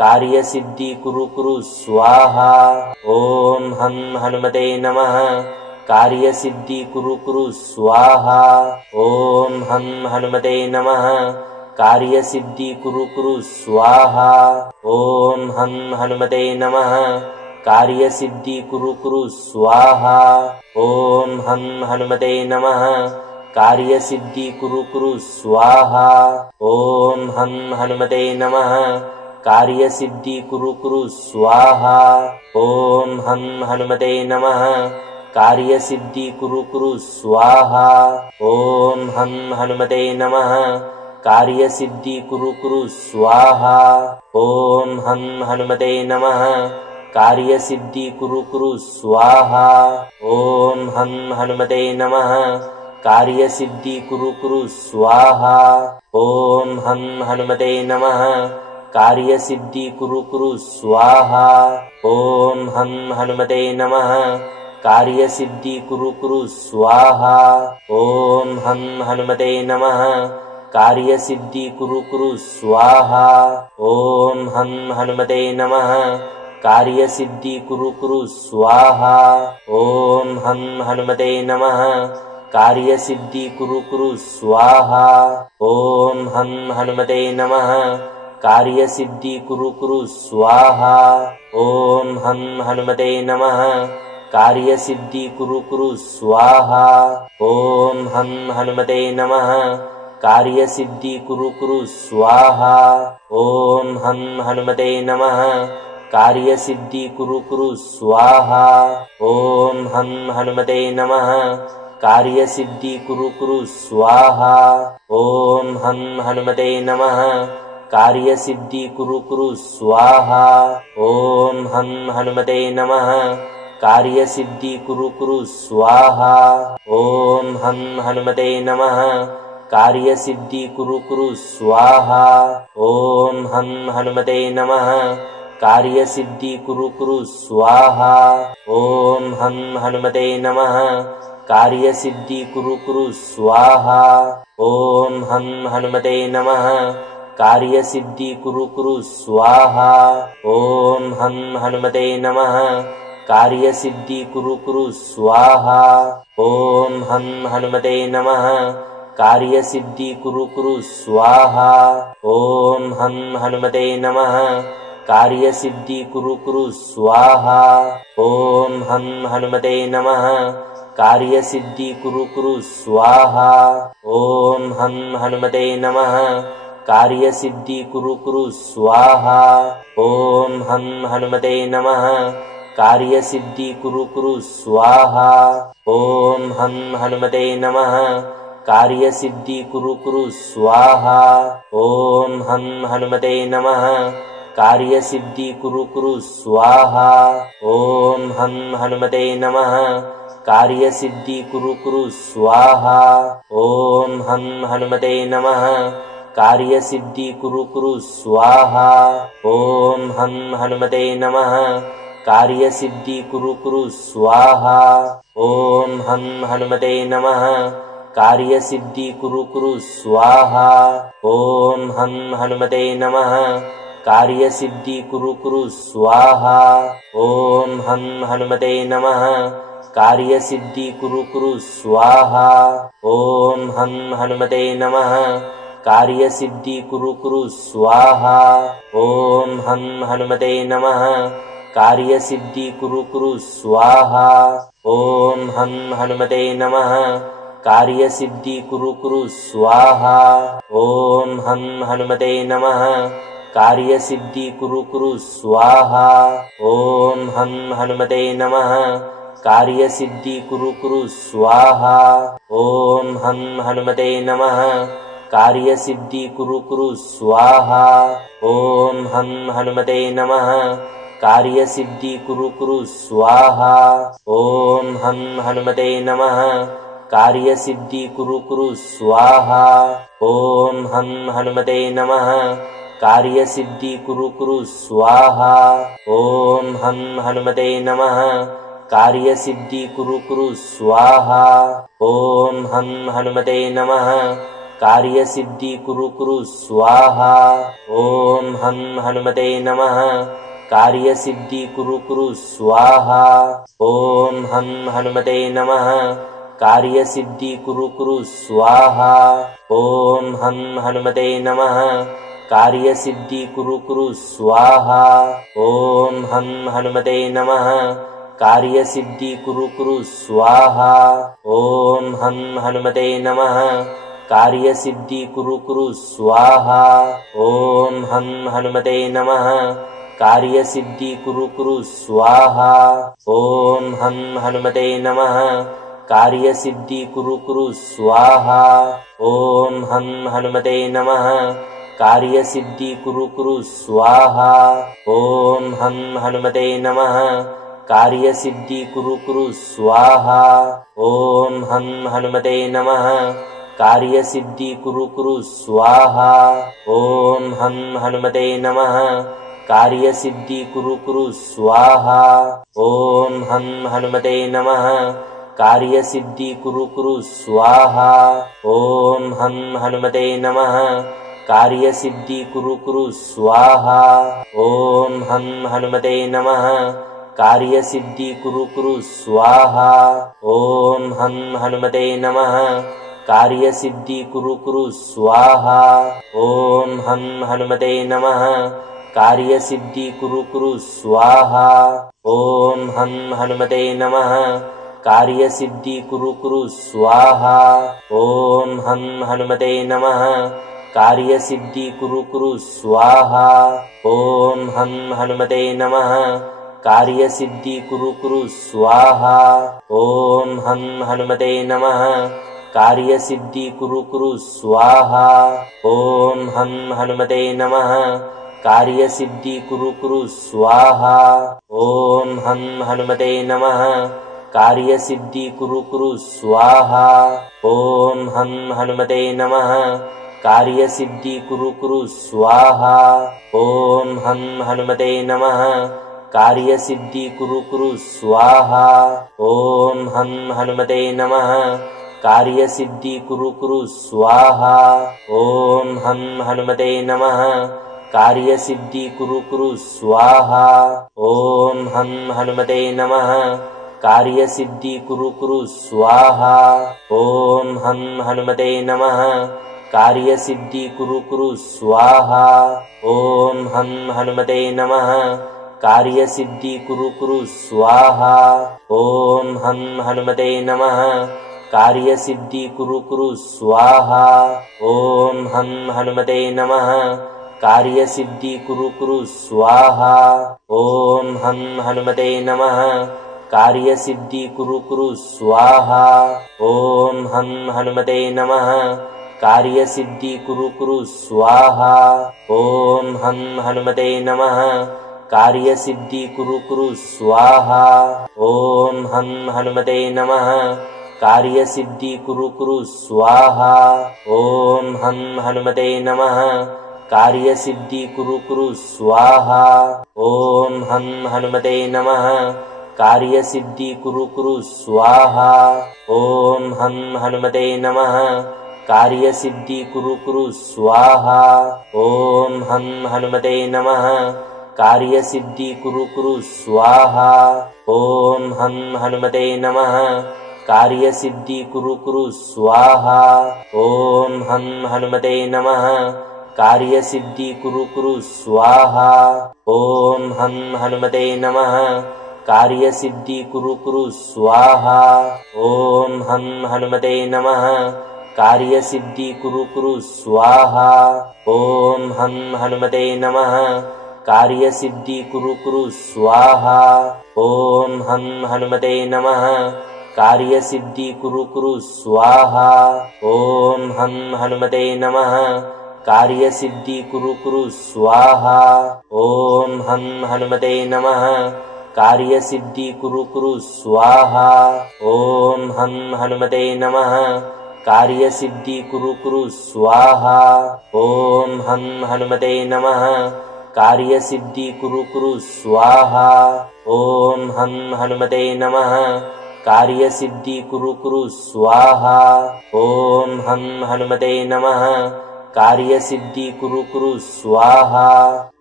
कार्यसिद्धि कुरु कुरु स्वाहा। ॐ हं हनुमते नमः कार्यसिद्धि कुरु कुरु स्वाहा। ॐ हं हनुमते नमः कार्यसिद्धि कुरु कुरु स्वाहा। ॐ हं हनुमते नमः कार्यसिद्धि कुरु कुरु स्वाहा। ॐ हं हनुमते नमः कार्यसिद्धि कुरु कुरु स्वाहा। ॐ हं हनुमते नमः कार्यसिद्धि कुरु कुरु स्वाहा। ॐ हं हनुमते नमः कार्यसिद्धि कुरु कुरु स्वाहा। ॐ हं हनुमते नमः कार्यसिद्धि कुरु कुरु स्वाहा। ॐ हं हनुमते नमः कार्यसिद्धि कुरु कुरु स्वाहा। ॐ हं हनुमते नमः कार्यसिद्धि कुरु कुरु स्वाहा। ॐ हं हनुमते नमः कार्यसिद्धि कुरु कुरु स्वाहा। ॐ हं हनुमते नमः कार्यसिद्धि कुरु कुरु स्वाहा। ॐ हं हनुमते नमः कार्यसिद्धि कुरु कुरु स्वाहा। ॐ हं हनुमते नमः कार्यसिद्धि कुरु कुरु स्वाहा। ॐ हं हनुमते नमः कार्यसिद्धि कुरु कुरु स्वाहा। ॐ हं हनुमते नमः कार्यसिद्धि कुरु कुरु स्वाहा। ॐ हं हनुमते नमः कार्यसिद्धि कुरु कुरु स्वाहा। ॐ हं हनुमते नमः कार्यसिद्धि कुरु कुरु स्वाहा। ॐ हं हनुमते नमः कार्यसिद्धि कुरु कुरु स्वाहा। ॐ हं हनुमते नमः कार्यसिद्धि कुरु कुरु स्वाहा। ॐ हं हनुमते नमः कार्यसिद्धि कुरु कुरु स्वाहा। ॐ हं हनुमते नमः कार्यसिद्धि कुरु कुरु स्वाहा। ॐ हं हनुमते नमः कार्यसिद्धि कुरु कुरु स्वाहा। ॐ हं हनुमते नमः कार्यसिद्धि कुरु कुरु स्वाहा। ॐ हं हनुमते नमः कार्यसिद्धि कुरु कुरु स्वाहा। ॐ हं हनुमते नमः कार्यसिद्धि कुरु कुरु स्वाहा। ॐ हं हनुमते नमः कार्यसिद्धि कुरु कुरु स्वाहा। ॐ हं हनुमते नमः कार्यसिद्धि कुरु कुरु स्वाहा। ॐ हं हनुमते नमः कार्यसिद्धि कुरु कुरु स्वाहा। ॐ हं हनुमते नमः कार्यसिद्धि कुरु कुरु स्वाहा। ॐ हं हनुमते नमः कार्यसिद्धि कुरु कुरु स्वाहा। ॐ हं हनुमते नमः कार्यसिद्धि कुरु कुरु स्वाहा। ॐ हं हनुमते नमः कार्यसिद्धि कुरु कुरु स्वाहा। ॐ हं हनुमते नमः कार्यसिद्धि कुरु कुरु स्वाहा। ॐ हं हनुमते नमः कार्यसिद्धि कुरु कुरु स्वाहा। ॐ हं हनुमते नमः कार्यसिद्धि कुरु कुरु स्वाहा। ॐ हं हनुमते नमः कार्यसिद्धि कुरु कुरु स्वाहा। ॐ हं हनुमते नमः कार्यसिद्धि कुरु कुरु स्वाहा। ॐ हं हनुमते नमः कार्यसिद्धि कुरु कुरु स्वाहा। ॐ हं हनुमते नमः कार्यसिद्धि कुरु कुरु स्वाहा। ॐ हं हनुमते नमः कार्यसिद्धि कुरु कुरु स्वाहा। ॐ हं हनुमते नमः कार्यसिद्धि कुरु कुरु स्वाहा। ॐ हं हनुमते नमः कार्यसिद्धि कुरु कुरु स्वाहा। ॐ हं हनुमते नमः कार्यसिद्धि कुरु कुरु स्वाहा। ॐ हं हनुमते नमः कार्यसिद्धि कुरु कुरु स्वाहा। ॐ हं हनुमते नमः कार्यसिद्धि कुरु कुरु स्वाहा। ॐ हं हनुमते नमः कार्यसिद्धि कुरु कुरु स्वाहा। ॐ हं हनुमते नमः कार्यसिद्धि कुरु कुरु स्वाहा। ॐ हं हनुमते नमः कार्यसिद्धि कुरु कुरु स्वाहा। ॐ हं हनुमते नमः कार्यसिद्धि कुरु कुरु स्वाहा। ॐ हं हनुमते नमः कार्यसिद्धि कुरु कुरु स्वाहा। ॐ हं हनुमते नमः कार्यसिद्धि कुरु कुरु स्वाहा। ॐ हं हनुमते नमः कार्यसिद्धि कुरु कुरु स्वाहा। ॐ हं हनुमते नमः कार्यसिद्धि कुरु कुरु स्वाहा। ॐ हं हनुमते नमः कार्यसिद्धि कुरु कुरु स्वाहा। ॐ हं हनुमते नमः कार्यसिद्धि कुरु कुरु स्वाहा। ॐ हं हनुमते नमः कार्यसिद्धि कुरु कुरु स्वाहा। ॐ हं हनुमते नमः कार्यसिद्धि कुरु कुरु स्वाहा। ॐ हं हनुमते नमः कार्यसिद्धि कुरु कुरु स्वाहा। ॐ हं हनुमते नमः कार्यसिद्धि कुरु कुरु स्वाहा। ॐ हं हनुमते नमः कार्यसिद्धि कुरु कुरु स्वाहा। ॐ हं हनुमते नमः कार्यसिद्धि कुरु कुरु स्वाहा। ॐ हं हनुमते नमः कार्यसिद्धि कुरु कुरु स्वाहा। ॐ हं हनुमते नमः कार्यसिद्धि कुरु कुरु स्वाहा। ॐ हं हनुमते नमः कार्यसिद्धि कुरु कुरु स्वाहा। ॐ हं हनुमते नमः कार्यसिद्धि कुरु कुरु स्वाहा। ॐ हं हनुमते नमः कार्यसिद्धि कुरु कुरु स्वाहा। ॐ हं हनुमते नमः कार्यसिद्धि कुरु कुरु स्वाहा। ॐ हं हनुमते नमः कार्यसिद्धि कुरु कुरु स्वाहा। ॐ हं हनुमते नमः कार्यसिद्धि कुरु कुरु स्वाहा। ॐ हं हनुमते नमः कार्यसिद्धि कुरु कुरु स्वाहा। ॐ हं हनुमते नमः कार्यसिद्धि कुरु कुरु स्वाहा। ॐ हं हनुमते नमः कार्यसिद्धि कुरु कुरु स्वाहा। ॐ हं हनुमते नमः कार्यसिद्धि कुरु कुरु स्वाहा। ॐ हं हनुमते नमः कार्यसिद्धि कुरु कुरु स्वाहा। ॐ हं हनुमते नमः कार्यसिद्धि कुरु कुरु स्वाहा। ॐ हं हनुमते नमः कार्यसिद्धि कुरु कुरु स्वाहा। ॐ हं हनुमते नमः कार्यसिद्धि कुरु कुरु स्वाहा। ॐ हं हनुमते नमः कार्यसिद्धि कुरु कुरु स्वाहा। ओम हं हनुमते नमः कार्यसिद्धि कुरु कुरु स्वाहा। ओम हं हनुमते नमः कार्यसिद्धि कुरु कुरु स्वाहा। ओम हं हनुमते नमः कार्यसिद्धि कुरु कुरु स्वाहा। ओम हं हनुमते नमः कार्यसिद्धि कुरु कुरु स्वाहा। ओम हं हनुमते नमः कार्यसिद्धि कुरु कुरु स्वाहा। ओम हं हनुमते नमः कार्यसिद्धि कुरु कुरु स्वाहा। ओम हं हनुमते नमः कार्यसिद्धि कुरु कुरु स्वाहा। ओम हं हनुमते नमः कार्यसिद्धि कुरु कुरु स्वाहा। ओम हं हनुमते नमः कार्यसिद्धि कुरु कुरु स्वाहा। ओम हं हनुमते नमः कार्यसिद्धि कुरु कुरु स्वाहा। ओम हं हनुमते नमः कार्यसिद्धि कुरु कुरु स्वाहा। ओम हं हनुमते नमः कार्यसिद्धि कुरु कुरु स्वाहा। ओम हं हनुमते नमः कार्यसिद्धि कुरु कुरु स्वाहा। ओम हं हनुमते नमः कार्यसिद्धि कुरु कुरु स्वाहा। ओम हं हनुमते नमः कार्यसिद्धि कुरु कुरु स्वाहा। ओम हं हनुमते नमः कार्यसिद्धि कुरु कुरु स्वाहा। ओम हं हनुमते नमः कार्यसिद्धि कुरु कुरु स्वाहा। ओम हं हनुमते नमः कार्यसिद्धि कुरु कुरु स्वाहा। ओम हं हनुमते नमः कार्यसिद्धि कुरु कुरु स्वाहा। ओम हं हनुमते नमः कार्यसिद्धि कुरु कुरु स्वाहा। ओम हं हनुमते नमः कार्यसिद्धि कुरु कुरु स्वाहा। ओम हं हनुमते नमः कार्यसिद्धि कुरु कुरु स्वाहा। ओम हं हनुमते नमः कार्यसिद्धि कुरु कुरु स्वाहा।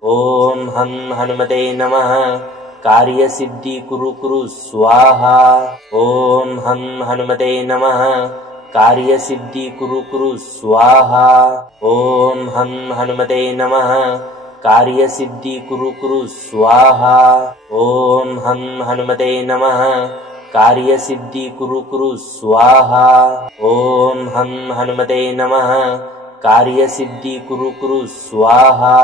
ओम हं हनुमते नमः कार्यसिद्धि कुरु कुरु स्वाहा। ओम हं हनुमते नमः कार्यसिद्धि कुरु कुरु स्वाहा। ओम हं हनुमते नमः कार्यसिद्धि कुरु कुरु स्वाहा। ओम हं हनुमते नमः कार्यसिद्धि कुरु कुरु स्वाहा। ओम हं हनुमते नमः कार्यसिद्धि कुरु कुरु स्वाहा।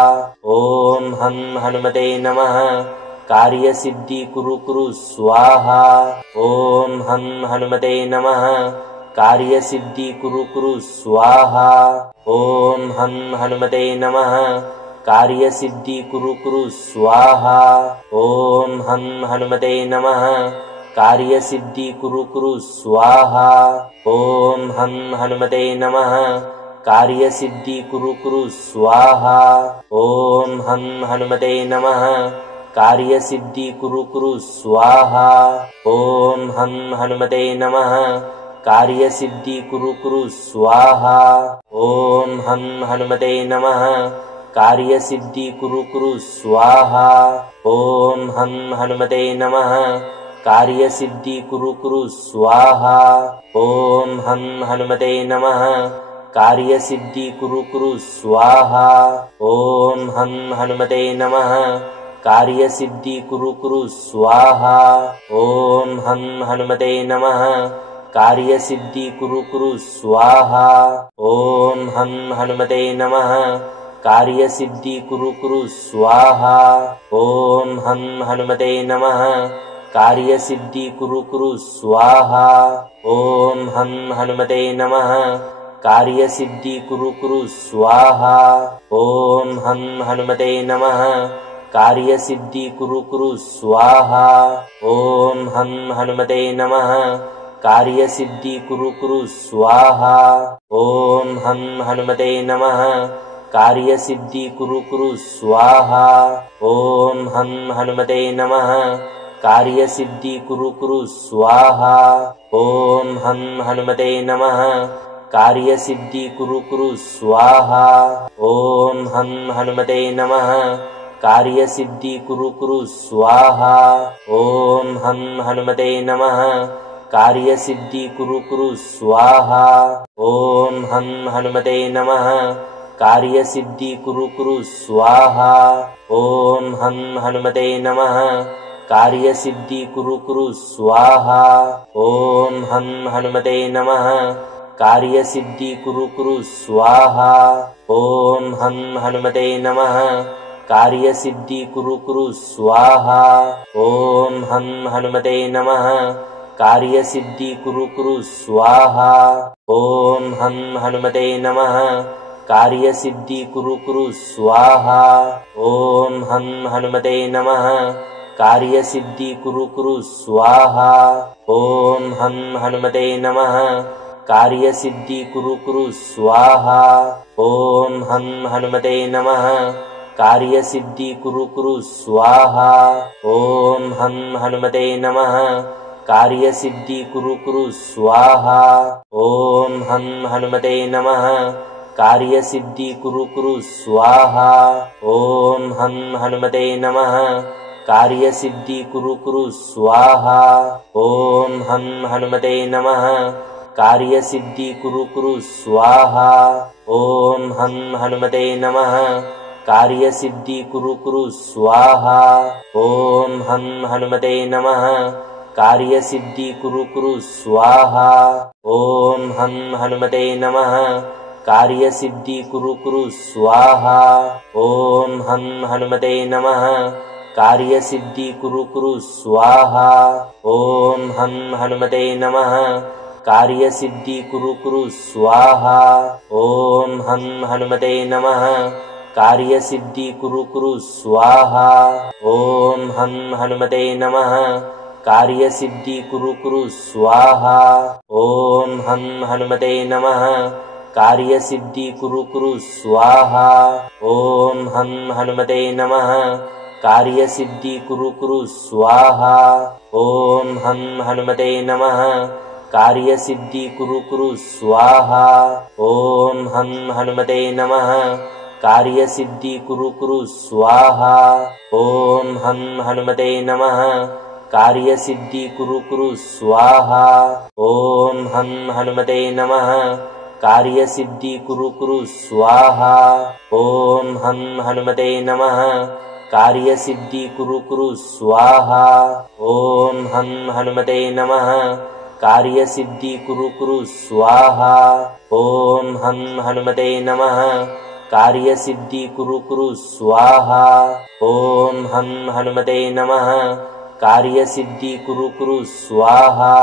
ओम हं हनुमते नमः कार्यसिद्धि कुरु कुरु स्वाहा। ओम हं हनुमते नमः कार्यसिद्धि कुरु कुरु स्वाहा। ओम हं हनुमते नमः कार्यसिद्धि कुरु कुरु स्वाहा। ओम हं हनुमते नमः कार्यसिद्धि कुरु कुरु स्वाहा। ओम हं हनुमते नमः कार्यसिद्धि कुरु कुरु स्वाहा। ओम हं हनुमते नमः कार्यसिद्धि कुरु कुरु स्वाहा। ओम हं हनुमते नमः कार्यसिद्धि कुरु कुरु स्वाहा। ओम हं हनुमते नमः कार्यसिद्धि कुरु कुरु स्वाहा। ओम हं हनुमते नमः कार्यसिद्धि कुरु कुरु स्वाहा। ओम हं हनुमते नमः कार्यसिद्धि कुरु कुरु स्वाहा। ओम हं हनुमते नमः कार्यसिद्धि कुरु कुरु स्वाहा। ओम हं हनुमते नमः कार्यसिद्धि कुरु कुरु स्वाहा। ओम हं हनुमते नमः कार्यसिद्धि कुरु कुरु स्वाहा। ओम हं हनुमते नमः कार्यसिद्धि कुरु कुरु स्वाहा। ओम हं हनुमते नमः कार्यसिद्धि कुरु कुरु स्वाहा। ओम हं हनुमते नमः कार्यसिद्धि कुरु कुरु स्वाहा। ओम हं हनुमते नमः कार्यसिद्धि कुरु कुरु स्वाहा। ओम हं हनुमते नमः कार्यसिद्धि कुरु कुरु स्वाहा। ओम हं हनुमते नमः कार्यसिद्धि कुरु कुरु स्वाहा। ओम हं हनुमते नमः कार्यसिद्धि कुरु कुरु स्वाहा। ओम हं हनुमते नमः कार्यसिद्धि कुरु कुरु स्वाहा। ओम हं हनुमते नमः कार्यसिद्धि कुरु कुरु स्वाहा। ॐ हं हनुमते नमः कार्यसिद्धि कुरु कुरु स्वाहा। ॐ हं हनुमते नमः कार्यसिद्धि कुरु कुरु स्वाहा। ॐ हं हनुमते नमः कार्यसिद्धि कुरु कुरु स्वाहा। ॐ हं हनुमते नमः कार्यसिद्धि कुरु कुरु स्वाहा। ॐ हं हनुमते नमः कार्यसिद्धि कुरु कुरु स्वाहा। ॐ हं हनुमते नमः कार्यसिद्धि कुरु कुरु स्वाहा। ॐ हं हनुमते नमः कार्यसिद्धि कुरु कुरु स्वाहा। ॐ हं हनुमते नमः कार्यसिद्धि कुरु कुरु स्वाहा। ॐ हं हनुमते नमः कार्यसिद्धि कुरु कुरु स्वाहा। ॐ हं हनुमते नमः कार्यसिद्धि कुरु कुरु स्वाहा। ॐ हं हनुमते नमः कार्यसिद्धि कुरु कुरु स्वाहा। ॐ हं हनुमते नमः कार्यसिद्धि कुरु कुरु स्वाहा। ॐ हं हनुमते नमः कार्यसिद्धि कुरु कुरु स्वाहा। ॐ हं हनुमते नमः कार्यसिद्धि कुरु कुरु स्वाहा। ॐ हं हनुमते नमः कार्यसिद्धि कुरु कुरु स्वाहा। ॐ हं हनुमते नमः कार्यसिद्धि कुरु कुरु स्वाहा। ॐ हं हनुमते नमः कार्यसिद्धि कुरु कुरु स्वाहा। ॐ हं हनुमते नमः कार्यसिद्धि कुरु कुरु स्वाहा। ॐ हं हनुमते नमः कार्यसिद्धि कुरु कुरु स्वाहा। ॐ हं हनुमते नमः कार्यसिद्धि कुरु कुरु स्वाहा। ॐ हं हनुमते नमः कार्यसिद्धि कुरु कुरु स्वाहा। ॐ हं हनुमते नमः कार्यसिद्धि कुरु कुरु स्वाहा। ॐ हं हनुमते नमः कार्यसिद्धि कुरु कुरु स्वाहा। ॐ हं हनुमते नमः कार्यसिद्धि कुरु कुरु स्वाहा। ॐ हं हनुमते नमः कार्यसिद्धि कुरु कुरु स्वाहा। ॐ हं हनुमते नमः कार्यसिद्धि कुरु कुरु स्वाहा। ॐ हं हनुमते नमः कार्यसिद्धि कुरु कुरु स्वाहा। ॐ हं हनुमते नमः कार्यसिद्धि कुरु कुरु स्वाहा। ॐ हं हनुमते नमः कार्यसिद्धि कुरु कुरु स्वाहा। ॐ हं हनुमते नमः कार्यसिद्धि कुरु कुरु स्वाहा।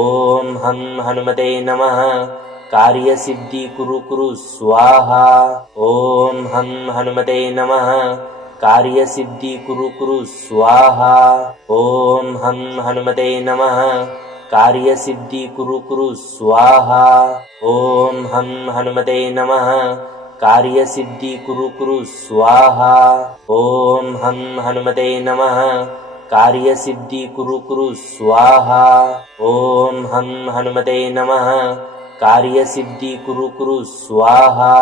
ॐ हं हनुमते नमः कार्यसिद्धि कुरु कुरु स्वाहा। ॐ हं हनुमते नमः कार्यसिद्धि कुरु कुरु स्वाहा। ॐ हं हनुमते नमः कार्यसिद्धि कुरु कुरु स्वाहा। ॐ हं हनुमते नमः कार्यसिद्धि कुरु कुरु स्वाहा। ॐ हं हनुमते नमः कार्यसिद्धि कुरु कुरु स्वाहा। ॐ हं हनुमते नमः कार्यसिद्धि कुरु कुरु स्वाहा।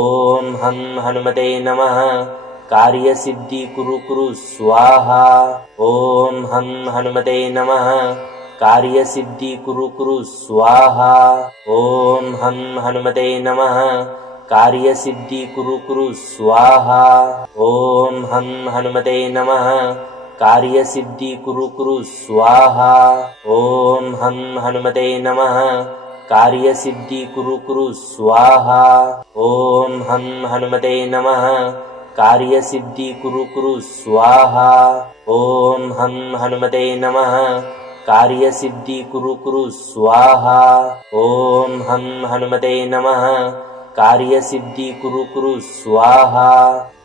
ॐ हं हनुमते नमः कार्यसिद्धि कुरु कुरु स्वाहा। ॐ हं हनुमते नमः कार्यसिद्धि कुरु कुरु स्वाहा। ॐ हं हनुमते नमः कार्यसिद्धि कुरु कुरु स्वाहा। ॐ हं हनुमते नमः कार्यसिद्धि कुरु कुरु स्वाहा। ॐ हं हनुमते नमः कार्यसिद्धि कुरु कुरु स्वाहा। ॐ हं हनुमते नमः कार्यसिद्धि कुरु कुरु स्वाहा। ॐ हं हनुमते नमः कार्यसिद्धि कुरु कुरु स्वाहा। ॐ हं हनुमते नमः कार्यसिद्धि कुरु कुरु स्वाहा। ॐ हं हनुमते नमः कार्यसिद्धि कुरु कुरु स्वाहा।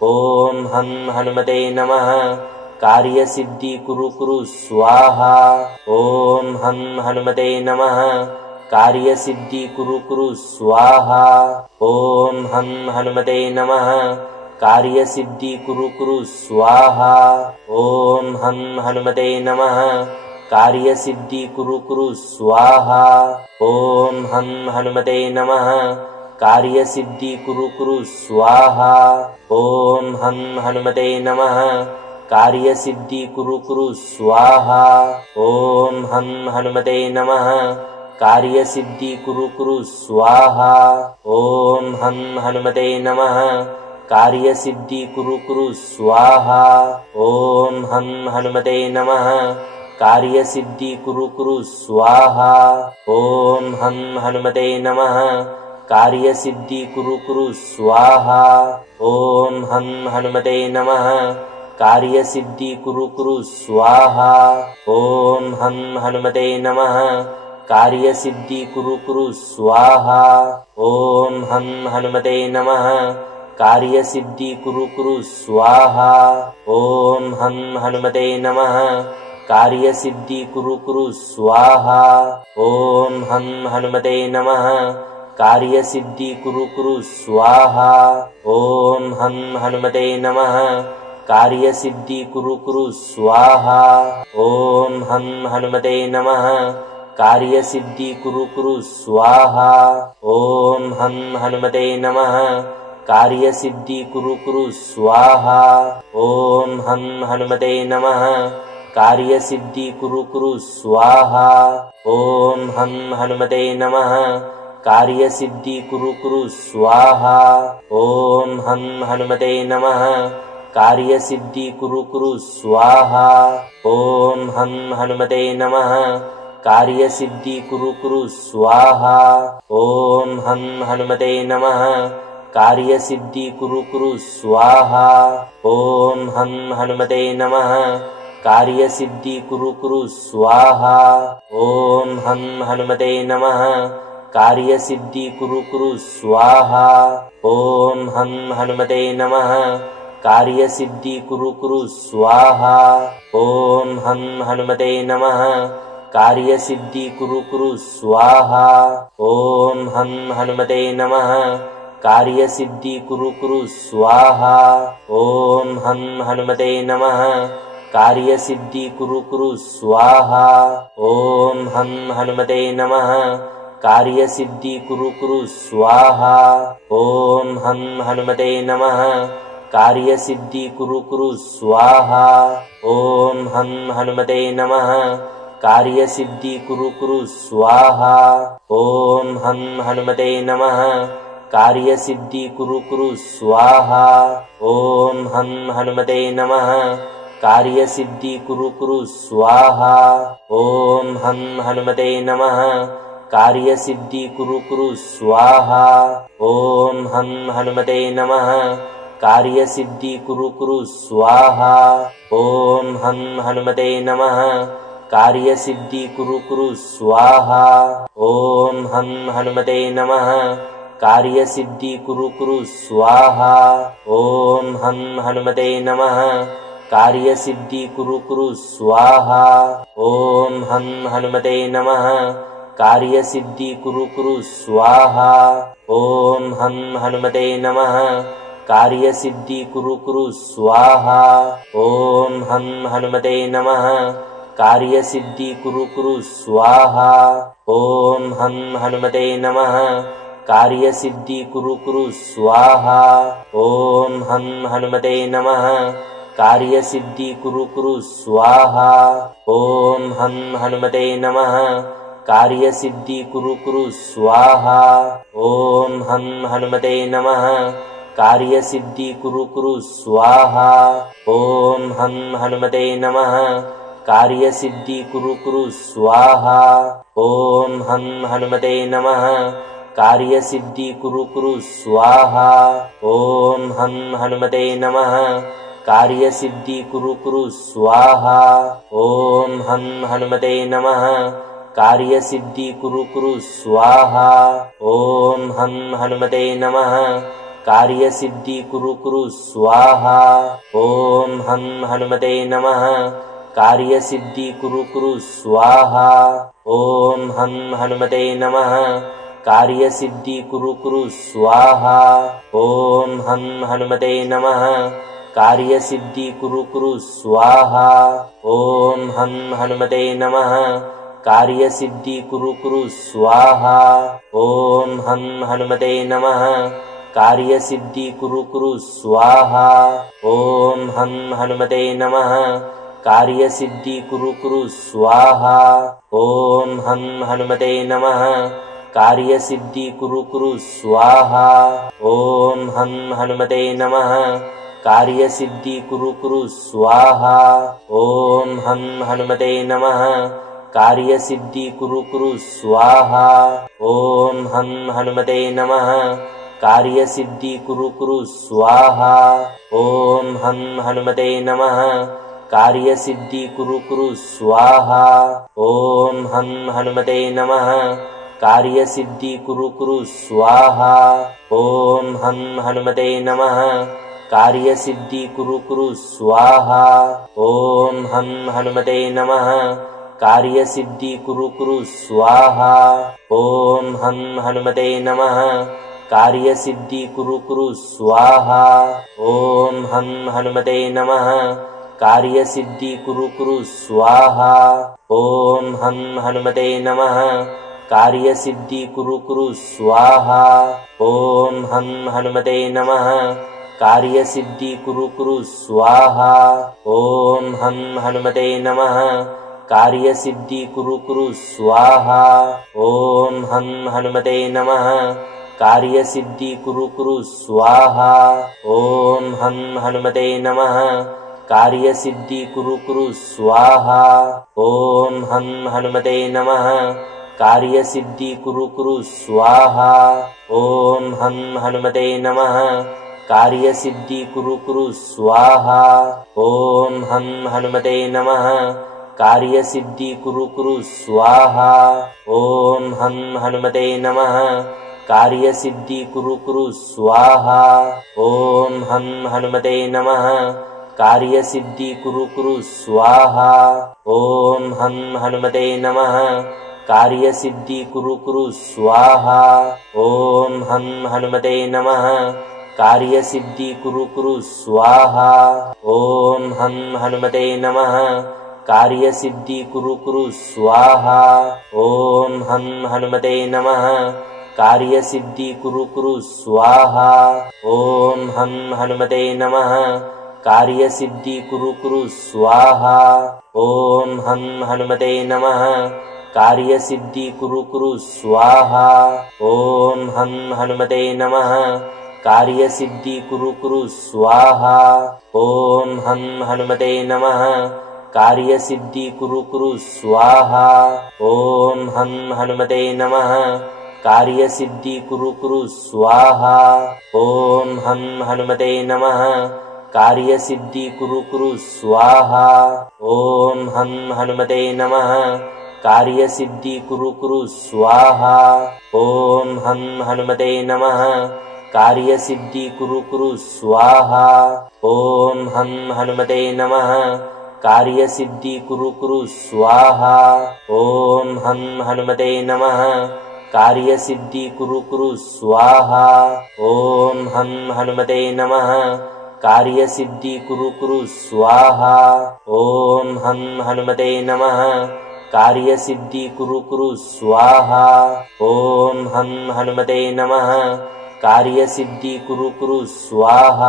ॐ हं हनुमते नमः कार्यसिद्धि कुरु कुरु स्वाहा। ॐ हं हनुमते नमः कार्यसिद्धि कुरु कुरु स्वाहा। ॐ हं हनुमते नमः कार्यसिद्धि कुरु कुरु स्वाहा। ॐ हं हनुमते नमः कार्यसिद्धि कुरु कुरु स्वाहा। ॐ हं हनुमते नमः कार्यसिद्धि कुरु कुरु स्वाहा। ॐ हं हनुमते नमः कार्यसिद्धि कुरु कुरु स्वाहा। ॐ हं हनुमते नमः कार्यसिद्धि कुरु कुरु स्वाहा। ॐ हं हनुमते नमः कार्यसिद्धि कुरु कुरु स्वाहा। ॐ हं हनुमते नमः कार्यसिद्धि कुरु कुरु स्वाहा। ॐ हं हनुमते नमः कार्यसिद्धि कुरु कुरु स्वाहा। ॐ हं हनुमते नमः कार्यसिद्धि कुरु कुरु स्वाहा। ॐ हं हनुमते नमः कार्यसिद्धि कुरु कुरु स्वाहा। ॐ हं हनुमते नमः कार्यसिद्धि कुरु कुरु स्वाहा। ॐ हं हनुमते नमः कार्यसिद्धि कुरु कुरु स्वाहा। ॐ हं हनुमते नमः कार्यसिद्धि कुरु कुरु स्वाहा। ॐ हं हनुमते नमः कार्यसिद्धि कुरु कुरु स्वाहा। ॐ हं हनुमते नमः कार्यसिद्धि कुरु कुरु स्वाहा। ॐ हं हनुमते नमः कार्यसिद्धि कुरु कुरु स्वाहा। ॐ हं हनुमते नमः कार्यसिद्धि कुरु कुरु स्वाहा। ॐ हं हनुमते नमः कार्यसिद्धि कुरु कुरु स्वाहा। ॐ हं हनुमते नमः कार्यसिद्धि कुरु कुरु स्वाहा। ॐ हं हनुमते नमः कार्यसिद्धि कुरु कुरु स्वाहा। ॐ हं हनुमते नमः कार्यसिद्धि कुरु कुरु स्वाहा। ॐ हं हनुमते नमः कार्यसिद्धि कुरु कुरु स्वाहा। ॐ हं हनुमते नमः कार्यसिद्धि कुरु कुरु स्वाहा। ॐ हं हनुमते नमः कार्यसिद्धि कुरु कुरु स्वाहा। ॐ हं हनुमते नमः कार्यसिद्धि कुरु कुरु स्वाहा। ॐ हं हनुमते नमः कार्यसिद्धि कुरु कुरु स्वाहा। ॐ हं हनुमते नमः कार्यसिद्धि कुरु कुरु स्वाहा। ॐ हं हनुमते नमः कार्यसिद्धि कुरु कुरु स्वाहा। ॐ हं हनुमते नमः कार्यसिद्धि कुरु कुरु स्वाहा। ॐ हं हनुमते नमः कार्यसिद्धि कुरु कुरु स्वाहा। ॐ हं हनुमते नमः कार्यसिद्धि कुरु कुरु स्वाहा। ॐ हं हनुमते नमः कार्यसिद्धि कुरु कुरु स्वाहा। ॐ हं हनुमते नमः कार्यसिद्धि कुरु कुरु स्वाहा। ॐ हं हनुमते नमः कार्यसिद्धि कुरु कुरु स्वाहा। ॐ हं हनुमते नमः कार्यसिद्धि कुरु कुरु स्वाहा। ॐ हं हनुमते नमः कार्यसिद्धि कुरु कुरु स्वाहा। ॐ हं हनुमते नमः कार्यसिद्धि कुरु कुरु स्वाहा। ॐ हं हनुमते नमः कार्यसिद्धि कुरु कुरु स्वाहा। ॐ हं हनुमते नमः कार्यसिद्धि कुरु कुरु स्वाहा। ॐ हं हनुमते नमः कार्यसिद्धि कुरु कुरु स्वाहा। ॐ हं हनुमते नमः कार्यसिद्धि कुरु कुरु स्वाहा। ॐ हं हनुमते नमः कार्यसिद्धि कुरु कुरु स्वाहा। ॐ हं हनुमते नमः कार्यसिद्धि कुरु कुरु स्वाहा। ॐ हं हनुमते नमः कार्यसिद्धि कुरु कुरु स्वाहा। ॐ हं हनुमते नमः कार्यसिद्धि कुरु कुरु स्वाहा। ॐ हं हनुमते नमः कार्यसिद्धि कुरु कुरु स्वाहा। ॐ हं हनुमते नमः कार्यसिद्धि कुरु कुरु स्वाहा। ॐ हं हनुमते नमः कार्यसिद्धि कुरु कुरु स्वाहा। ॐ हं हनुमते नमः कार्यसिद्धि कुरु कुरु स्वाहा। ॐ हं हनुमते नमः कार्यसिद्धि कुरु कुरु स्वाहा। ॐ हं हनुमते नमः कार्यसिद्धि कुरु कुरु स्वाहा। ॐ हं हनुमते नमः कार्यसिद्धि कुरु कुरु स्वाहा। ॐ हं हनुमते नमः कार्यसिद्धि कुरु कुरु स्वाहा। ॐ हं हनुमते नमः कार्यसिद्धि कुरु कुरु स्वाहा। ॐ हं हनुमते नमः कार्यसिद्धि कुरु कुरु स्वाहा। ॐ हं हनुमते नमः कार्यसिद्धि कुरु कुरु स्वाहा। ॐ हं हनुमते नमः कार्यसिद्धि कुरु कुरु स्वाहा। ॐ हं हनुमते नमः कार्यसिद्धि कुरु कुरु स्वाहा। ॐ हं हनुमते नमः कार्यसिद्धि कुरु कुरु स्वाहा। ॐ हं हनुमते नमः कार्यसिद्धि कुरु कुरु स्वाहा। ॐ हं हनुमते नमः कार्यसिद्धि कुरु कुरु स्वाहा। ॐ हं हनुमते नमः कार्यसिद्धि कुरु कुरु स्वाहा। ॐ हं हनुमते नमः कार्यसिद्धि कुरु कुरु स्वाहा। ॐ हं हनुमते नमः कार्यसिद्धि कुरु कुरु स्वाहा। ॐ हं हनुमते नमः कार्यसिद्धि कुरु कुरु स्वाहा। ॐ हं हनुमते नमः कार्यसिद्धि कुरु कुरु स्वाहा। ॐ हं हनुमते नमः कार्यसिद्धि कुरु कुरु स्वाहा। ॐ हं हनुमते नमः कार्यसिद्धि कुरु कुरु स्वाहा। ॐ हं हनुमते नमः कार्यसिद्धि कुरु कुरु स्वाहा। ॐ हं हनुमते नमः कार्यसिद्धि कुरु कुरु स्वाहा। ॐ हं हनुमते नमः कार्यसिद्धि कुरु कुरु स्वाहा। ॐ हं हनुमते नमः कार्यसिद्धि कुरु कुरु स्वाहा। ॐ हं हनुमते नमः कार्यसिद्धि कुरु कुरु स्वाहा। ॐ हं हनुमते नमः कार्यसिद्धि कुरु कुरु स्वाहा। ॐ हं हनुमते नमः कार्यसिद्धि कुरु कुरु स्वाहा। ॐ हं हनुमते नमः कार्यसिद्धि कुरु कुरु स्वाहा। ॐ हं हनुमते नमः कार्यसिद्धि कुरु कुरु स्वाहा। ॐ हं हनुमते नमः कार्यसिद्धि कुरु कुरु स्वाहा। ॐ हं हनुमते नमः कार्यसिद्धि कुरु कुरु स्वाहा। ॐ हं हनुमते नमः कार्यसिद्धि कुरु कुरु स्वाहा। ॐ हं हनुमते नमः कार्यसिद्धि कुरु कुरु स्वाहा। ॐ हं हनुमते नमः कार्यसिद्धि कुरु कुरु स्वाहा। ॐ हं हनुमते नमः कार्यसिद्धि कुरु कुरु स्वाहा। ॐ हं हनुमते नमः कार्यसिद्धि कुरु कुरु स्वाहा। ॐ हं हनुमते नमः कार्यसिद्धि कुरु कुरु स्वाहा। ॐ हं हनुमते नमः कार्यसिद्धि कुरु कुरु स्वाहा। ॐ हं हनुमते नमः कार्यसिद्धि कुरु कुरु स्वाहा। ॐ हं हनुमते नमः कार्यसिद्धि कुरु कुरु स्वाहा। ॐ हं हनुमते नमः कार्यसिद्धि कुरु कुरु स्वाहा। ॐ हं हनुमते नमः कार्यसिद्धि कुरु कुरु स्वाहा। ॐ हं हनुमते नमः कार्यसिद्धि कुरु कुरु स्वाहा। ॐ हं हनुमते नमः कार्यसिद्धि कुरु कुरु स्वाहा।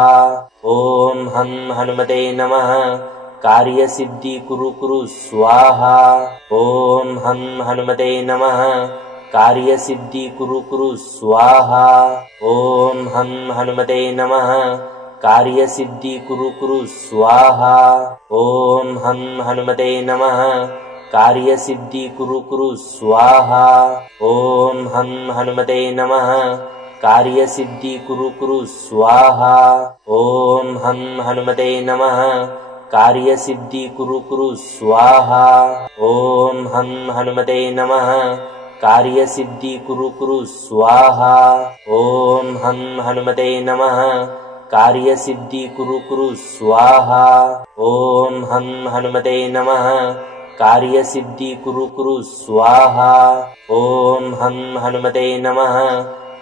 ॐ हं हनुमते नमः कार्यसिद्धि कुरु कुरु स्वाहा। ॐ हं हनुमते नमः कार्यसिद्धि कुरु कुरु स्वाहा। ॐ हं हनुमते नमः कार्यसिद्धि कुरु कुरु स्वाहा। ॐ हं हनुमते नमः कार्यसिद्धि कुरु कुरु स्वाहा। ॐ हं हनुमते नमः कार्यसिद्धि कुरु कुरु स्वाहा। ॐ हं हनुमते नमः कार्यसिद्धि कुरु कुरु स्वाहा। ॐ हं हनुमते नमः कार्यसिद्धि कुरु कुरु स्वाहा। ॐ हं हनुमते नमः कार्यसिद्धि कुरु कुरु स्वाहा। ॐ हं हनुमते नमः कार्यसिद्धि कुरु कुरु स्वाहा। ॐ हं हनुमते नमः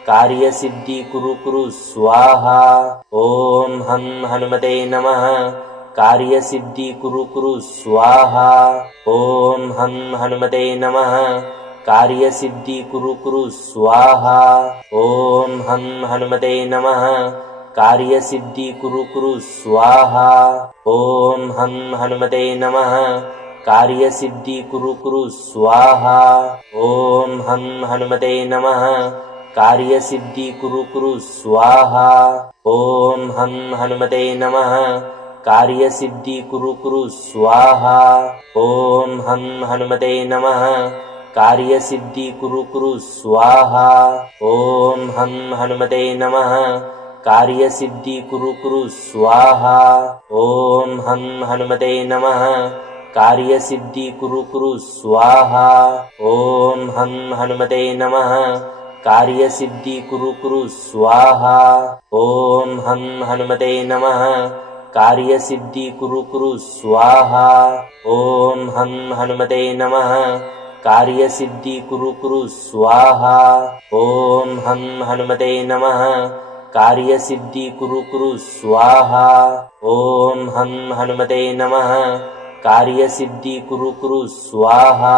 कार्यसिद्धि कुरु कुरु स्वाहा। ॐ हं हनुमते नमः कार्यसिद्धि कुरु कुरु स्वाहा। ॐ हं हनुमते नमः कार्यसिद्धि कुरु कुरु स्वाहा। ॐ हं हनुमते नमः कार्यसिद्धि कुरु कुरु स्वाहा। ॐ हं हनुमते नमः कार्यसिद्धि कुरु कुरु स्वाहा। ॐ हं हनुमते नमः कार्यसिद्धि कुरु कुरु स्वाहा। ॐ हं हनुमते नमः कार्यसिद्धि कुरु कुरु स्वाहा। ॐ हं हनुमते नमः कार्यसिद्धि कुरु कुरु स्वाहा। ॐ हं हनुमते नमः कार्यसिद्धि कुरु कुरु स्वाहा। ॐ हं हनुमते नमः कार्यसिद्धि कुरु कुरु स्वाहा। ॐ हं हनुमते नमः कार्यसिद्धि कुरु कुरु स्वाहा। ॐ हं हनुमते नमः कार्यसिद्धि कुरु कुरु स्वाहा। ॐ हं हनुमते नमः कार्यसिद्धि कुरु कुरु स्वाहा। ॐ हं हनुमते नमः कार्यसिद्धि कुरु कुरु स्वाहा। ॐ हं हनुमते नमः कार्यसिद्धि कुरु कुरु स्वाहा।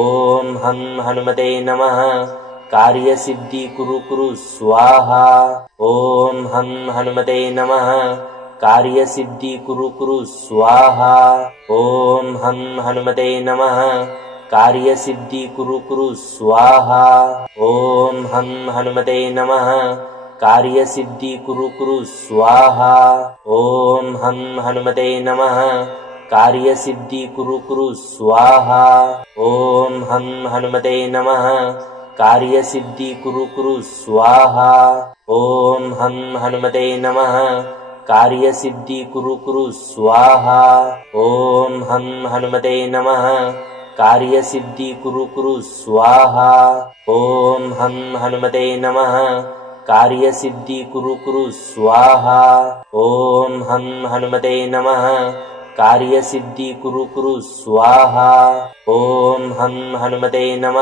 ॐ हं हनुमते नमः कार्यसिद्धि कुरु कुरु स्वाहा। ॐ हं हनुमते नमः कार्यसिद्धि कुरु कुरु स्वाहा। ॐ हं हनुमते नमः कार्यसिद्धि कुरु कुरु स्वाहा। ॐ हं हनुमते नमः कार्यसिद्धि कुरु कुरु स्वाहा। ॐ हं हनुमते नमः कार्यसिद्धि कुरु कुरु स्वाहा। ॐ हं हनुमते नमः कार्यसिद्धि कुरु कुरु स्वाहा। ॐ हं हनुमते नमः कार्यसिद्धि कुरु कुरु स्वाहा। ॐ हं हनुमते नमः कार्यसिद्धि कुरु कुरु स्वाहा। ॐ हं हनुमते नमः कार्यसिद्धि कुरु कुरु स्वाहा। ॐ हं हनुमते नमः कार्यसिद्धि कुरु कुरु स्वाहा। ॐ हं हनुमते नमः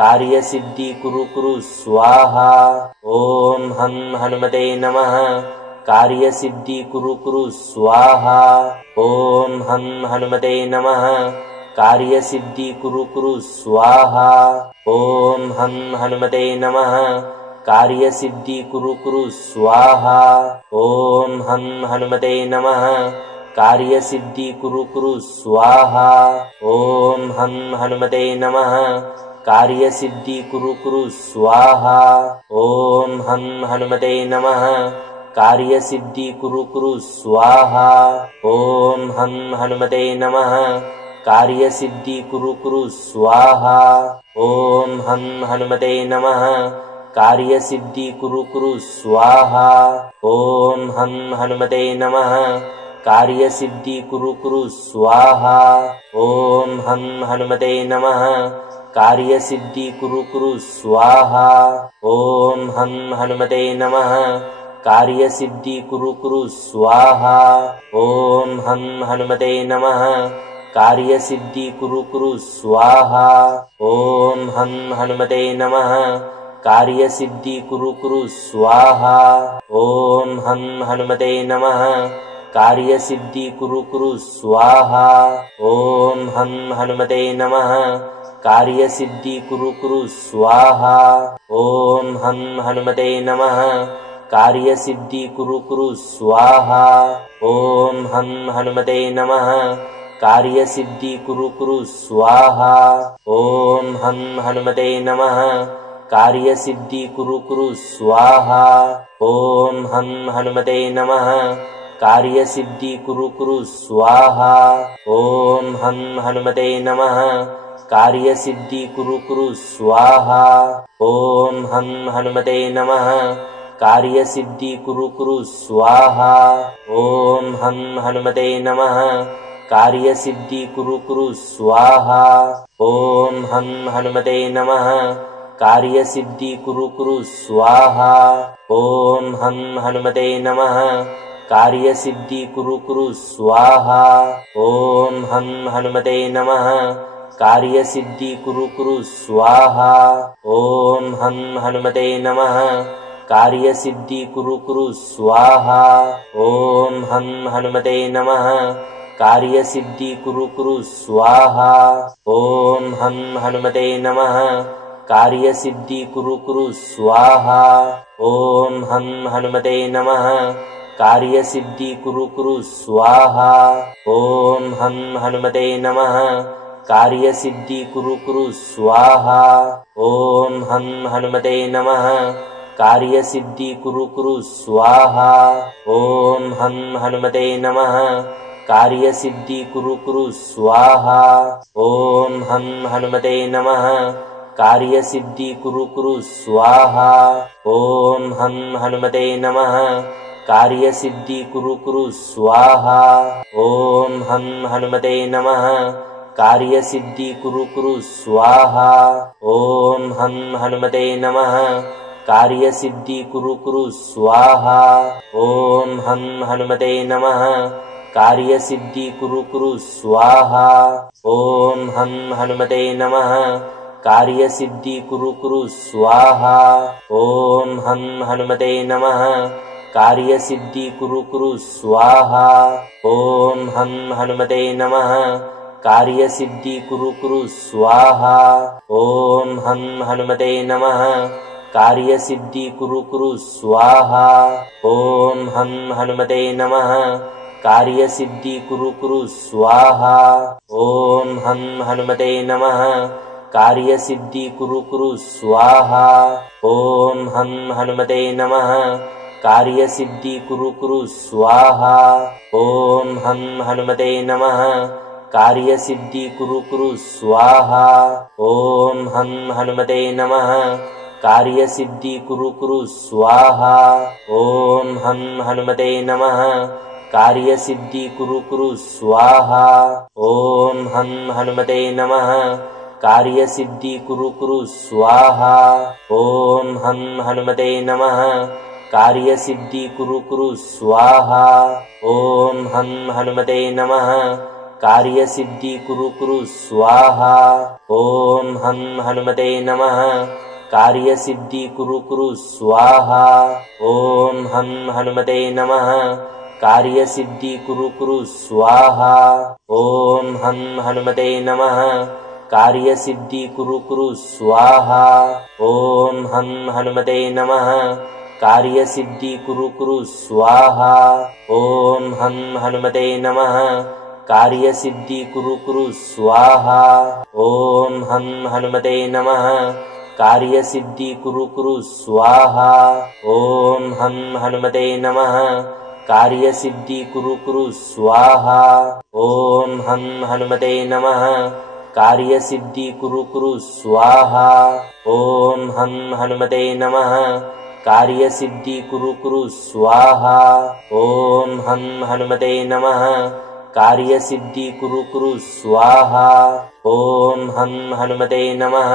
कार्यसिद्धि कुरु कुरु स्वाहा। ॐ हं हनुमते नमः कार्यसिद्धि कुरु कुरु स्वाहा। ॐ हं हनुमते नमः कार्यसिद्धि कुरु कुरु स्वाहा। ॐ हं हनुमते नमः कार्यसिद्धि कुरु कुरु स्वाहा। ॐ हं हनुमते नमः कार्यसिद्धि कुरु कुरु स्वाहा। ॐ हं हनुमते नमः कार्यसिद्धि कुरु कुरु स्वाहा। ॐ हं हनुमते नमः कार्यसिद्धि कुरु कुरु स्वाहा। ॐ हं हनुमते नमः कार्यसिद्धि कुरु कुरु स्वाहा। ॐ हं हनुमते नमः कार्यसिद्धि कुरु कुरु स्वाहा। ॐ हं हनुमते नमः कार्यसिद्धि कुरु कुरु स्वाहा। ॐ हं हनुमते नमः कार्यसिद्धि कुरु कुरु स्वाहा। ॐ हं हनुमते नमः कार्यसिद्धि कुरु कुरु स्वाहा। ॐ हं हनुमते नमः कार्यसिद्धि कुरु कुरु स्वाहा। ॐ हं हनुमते नमः कार्यसिद्धि कुरु कुरु स्वाहा। ॐ हं हनुमते नमः कार्यसिद्धि कुरु कुरु स्वाहा। ॐ हं हनुमते नमः कार्यसिद्धि कुरु कुरु स्वाहा। ॐ हं हनुमते नमः कार्यसिद्धि कुरु कुरु स्वाहा। ॐ हं हनुमते नमः कार्यसिद्धि कुरु कुरु स्वाहा। ॐ हं हनुमते नमः कार्यसिद्धि कुरु कुरु स्वाहा। ॐ हं हनुमते नमः कार्यसिद्धि कुरु कुरु स्वाहा। ॐ हं हनुमते नमः कार्यसिद्धि कुरु कुरु स्वाहा। ॐ हं हनुमते नमः कार्यसिद्धि कुरु कुरु स्वाहा। ॐ हं हनुमते नमः कार्यसिद्धि कुरु कुरु स्वाहा। ॐ हं हनुमते नमः कार्यसिद्धि कुरु कुरु स्वाहा। ॐ हं हनुमते नमः कार्यसिद्धि कुरु कुरु स्वाहा। ॐ हं हनुमते नमः कार्यसिद्धि कुरु कुरु स्वाहा। ॐ हं हनुमते नमः कार्यसिद्धि कुरु कुरु स्वाहा। ओम हं हनुमते नमः कार्यसिद्धि कुरु कुरु स्वाहा। ओम हं हनुमते नमः कार्यसिद्धि कुरु कुरु स्वाहा। ओम हं हनुमते नमः कार्यसिद्धि कुरु कुरु स्वाहा। ओम हं हनुमते नमः कार्यसिद्धि कुरु कुरु स्वाहा। ओम हं हनुमते नमः कार्यसिद्धि कुरु कुरु स्वाहा। ओम हं हनुमते नमः कार्यसिद्धि कुरु कुरु स्वाहा। ओम हं हनुमते नमः कार्यसिद्धि कुरु कुरु स्वाहा। ओम हं हनुमते नमः कार्यसिद्धि कुरु कुरु स्वाहा। ओम हं हनुमते नमः कार्यसिद्धि कुरु कुरु स्वाहा। ओम हं हनुमते नमः कार्यसिद्धि कुरु कुरु स्वाहा। ओम हं हनुमते नमः कार्यसिद्धि कुरु कुरु स्वाहा। ओम हं हनुमते नमः कार्यसिद्धि कुरु कुरु स्वाहा। ओम हं हनुमते नमः कार्यसिद्धि कुरु कुरु स्वाहा। ओम हं हनुमते नमः कार्यसिद्धि कुरु कुरु स्वाहा। ओम हं हनुमते नमः कार्यसिद्धि कुरु कुरु स्वाहा। ओम हं हनुमते नमः कार्यसिद्धि कुरु कुरु स्वाहा। ओम हं हनुमते नमः कार्यसिद्धि कुरु कुरु स्वाहा। ओम हं हनुमते नमः कार्यसिद्धि कुरु कुरु स्वाहा। ओम हं हनुमते नमः कार्यसिद्धि कुरु कुरु स्वाहा। ओम हं हनुमते नमः कार्यसिद्धि कुरु कुरु स्वाहा। ओम हं हनुमते नमः कार्यसिद्धि कुरु कुरु स्वाहा। ओम हं हनुमते नमः कार्यसिद्धि कुरु कुरु स्वाहा। ओम हं हनुमते नमः कार्यसिद्धि कुरु कुरु स्वाहा। ओम हं हनुमते नमः कार्यसिद्धि कुरु कुरु स्वाहा। ओम हं हनुमते नमः कार्यसिद्धि कुरु कुरु स्वाहा। ओम हं हनुमते नमः कार्यसिद्धि कुरु कुरु स्वाहा। ओम हं हनुमते नमः कार्यसिद्धि कुरु कुरु स्वाहा। ओम हं हनुमते नमः कार्यसिद्धि कुरु कुरु स्वाहा। ओम हं हनुमते नमः कार्यसिद्धि कुरु कुरु स्वाहा। ओम हं हनुमते नमः कार्यसिद्धि कुरु कुरु स्वाहा। ओम हं हनुमते नमः कार्यसिद्धि कुरु कुरु स्वाहा। ओम हं हनुमते नमः कार्यसिद्धि कुरु कुरु स्वाहा। ओम हं हनुमते नमः कार्यसिद्धि कुरु कुरु स्वाहा। ओम हं हनुमते नमः कार्यसिद्धि कुरु कुरु स्वाहा। ओम हं हनुमते नमः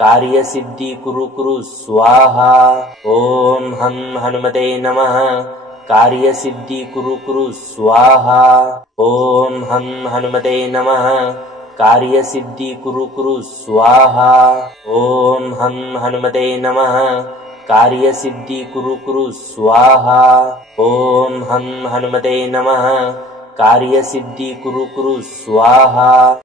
कार्यसिद्धि कुरु कुरु स्वाहा। ओम हं हनुमते नमः कार्यसिद्धि कुरु कुरु स्वाहा। ओम हं हनुमते नमः कार्यसिद्धि कुरु कुरु स्वाहा। ओम हं हनुमते नमः कार्यसिद्धि कुरु कुरु स्वाहा। ओम हं हनुमते नमः कार्यसिद्धि कुरु कुरु स्वाहा।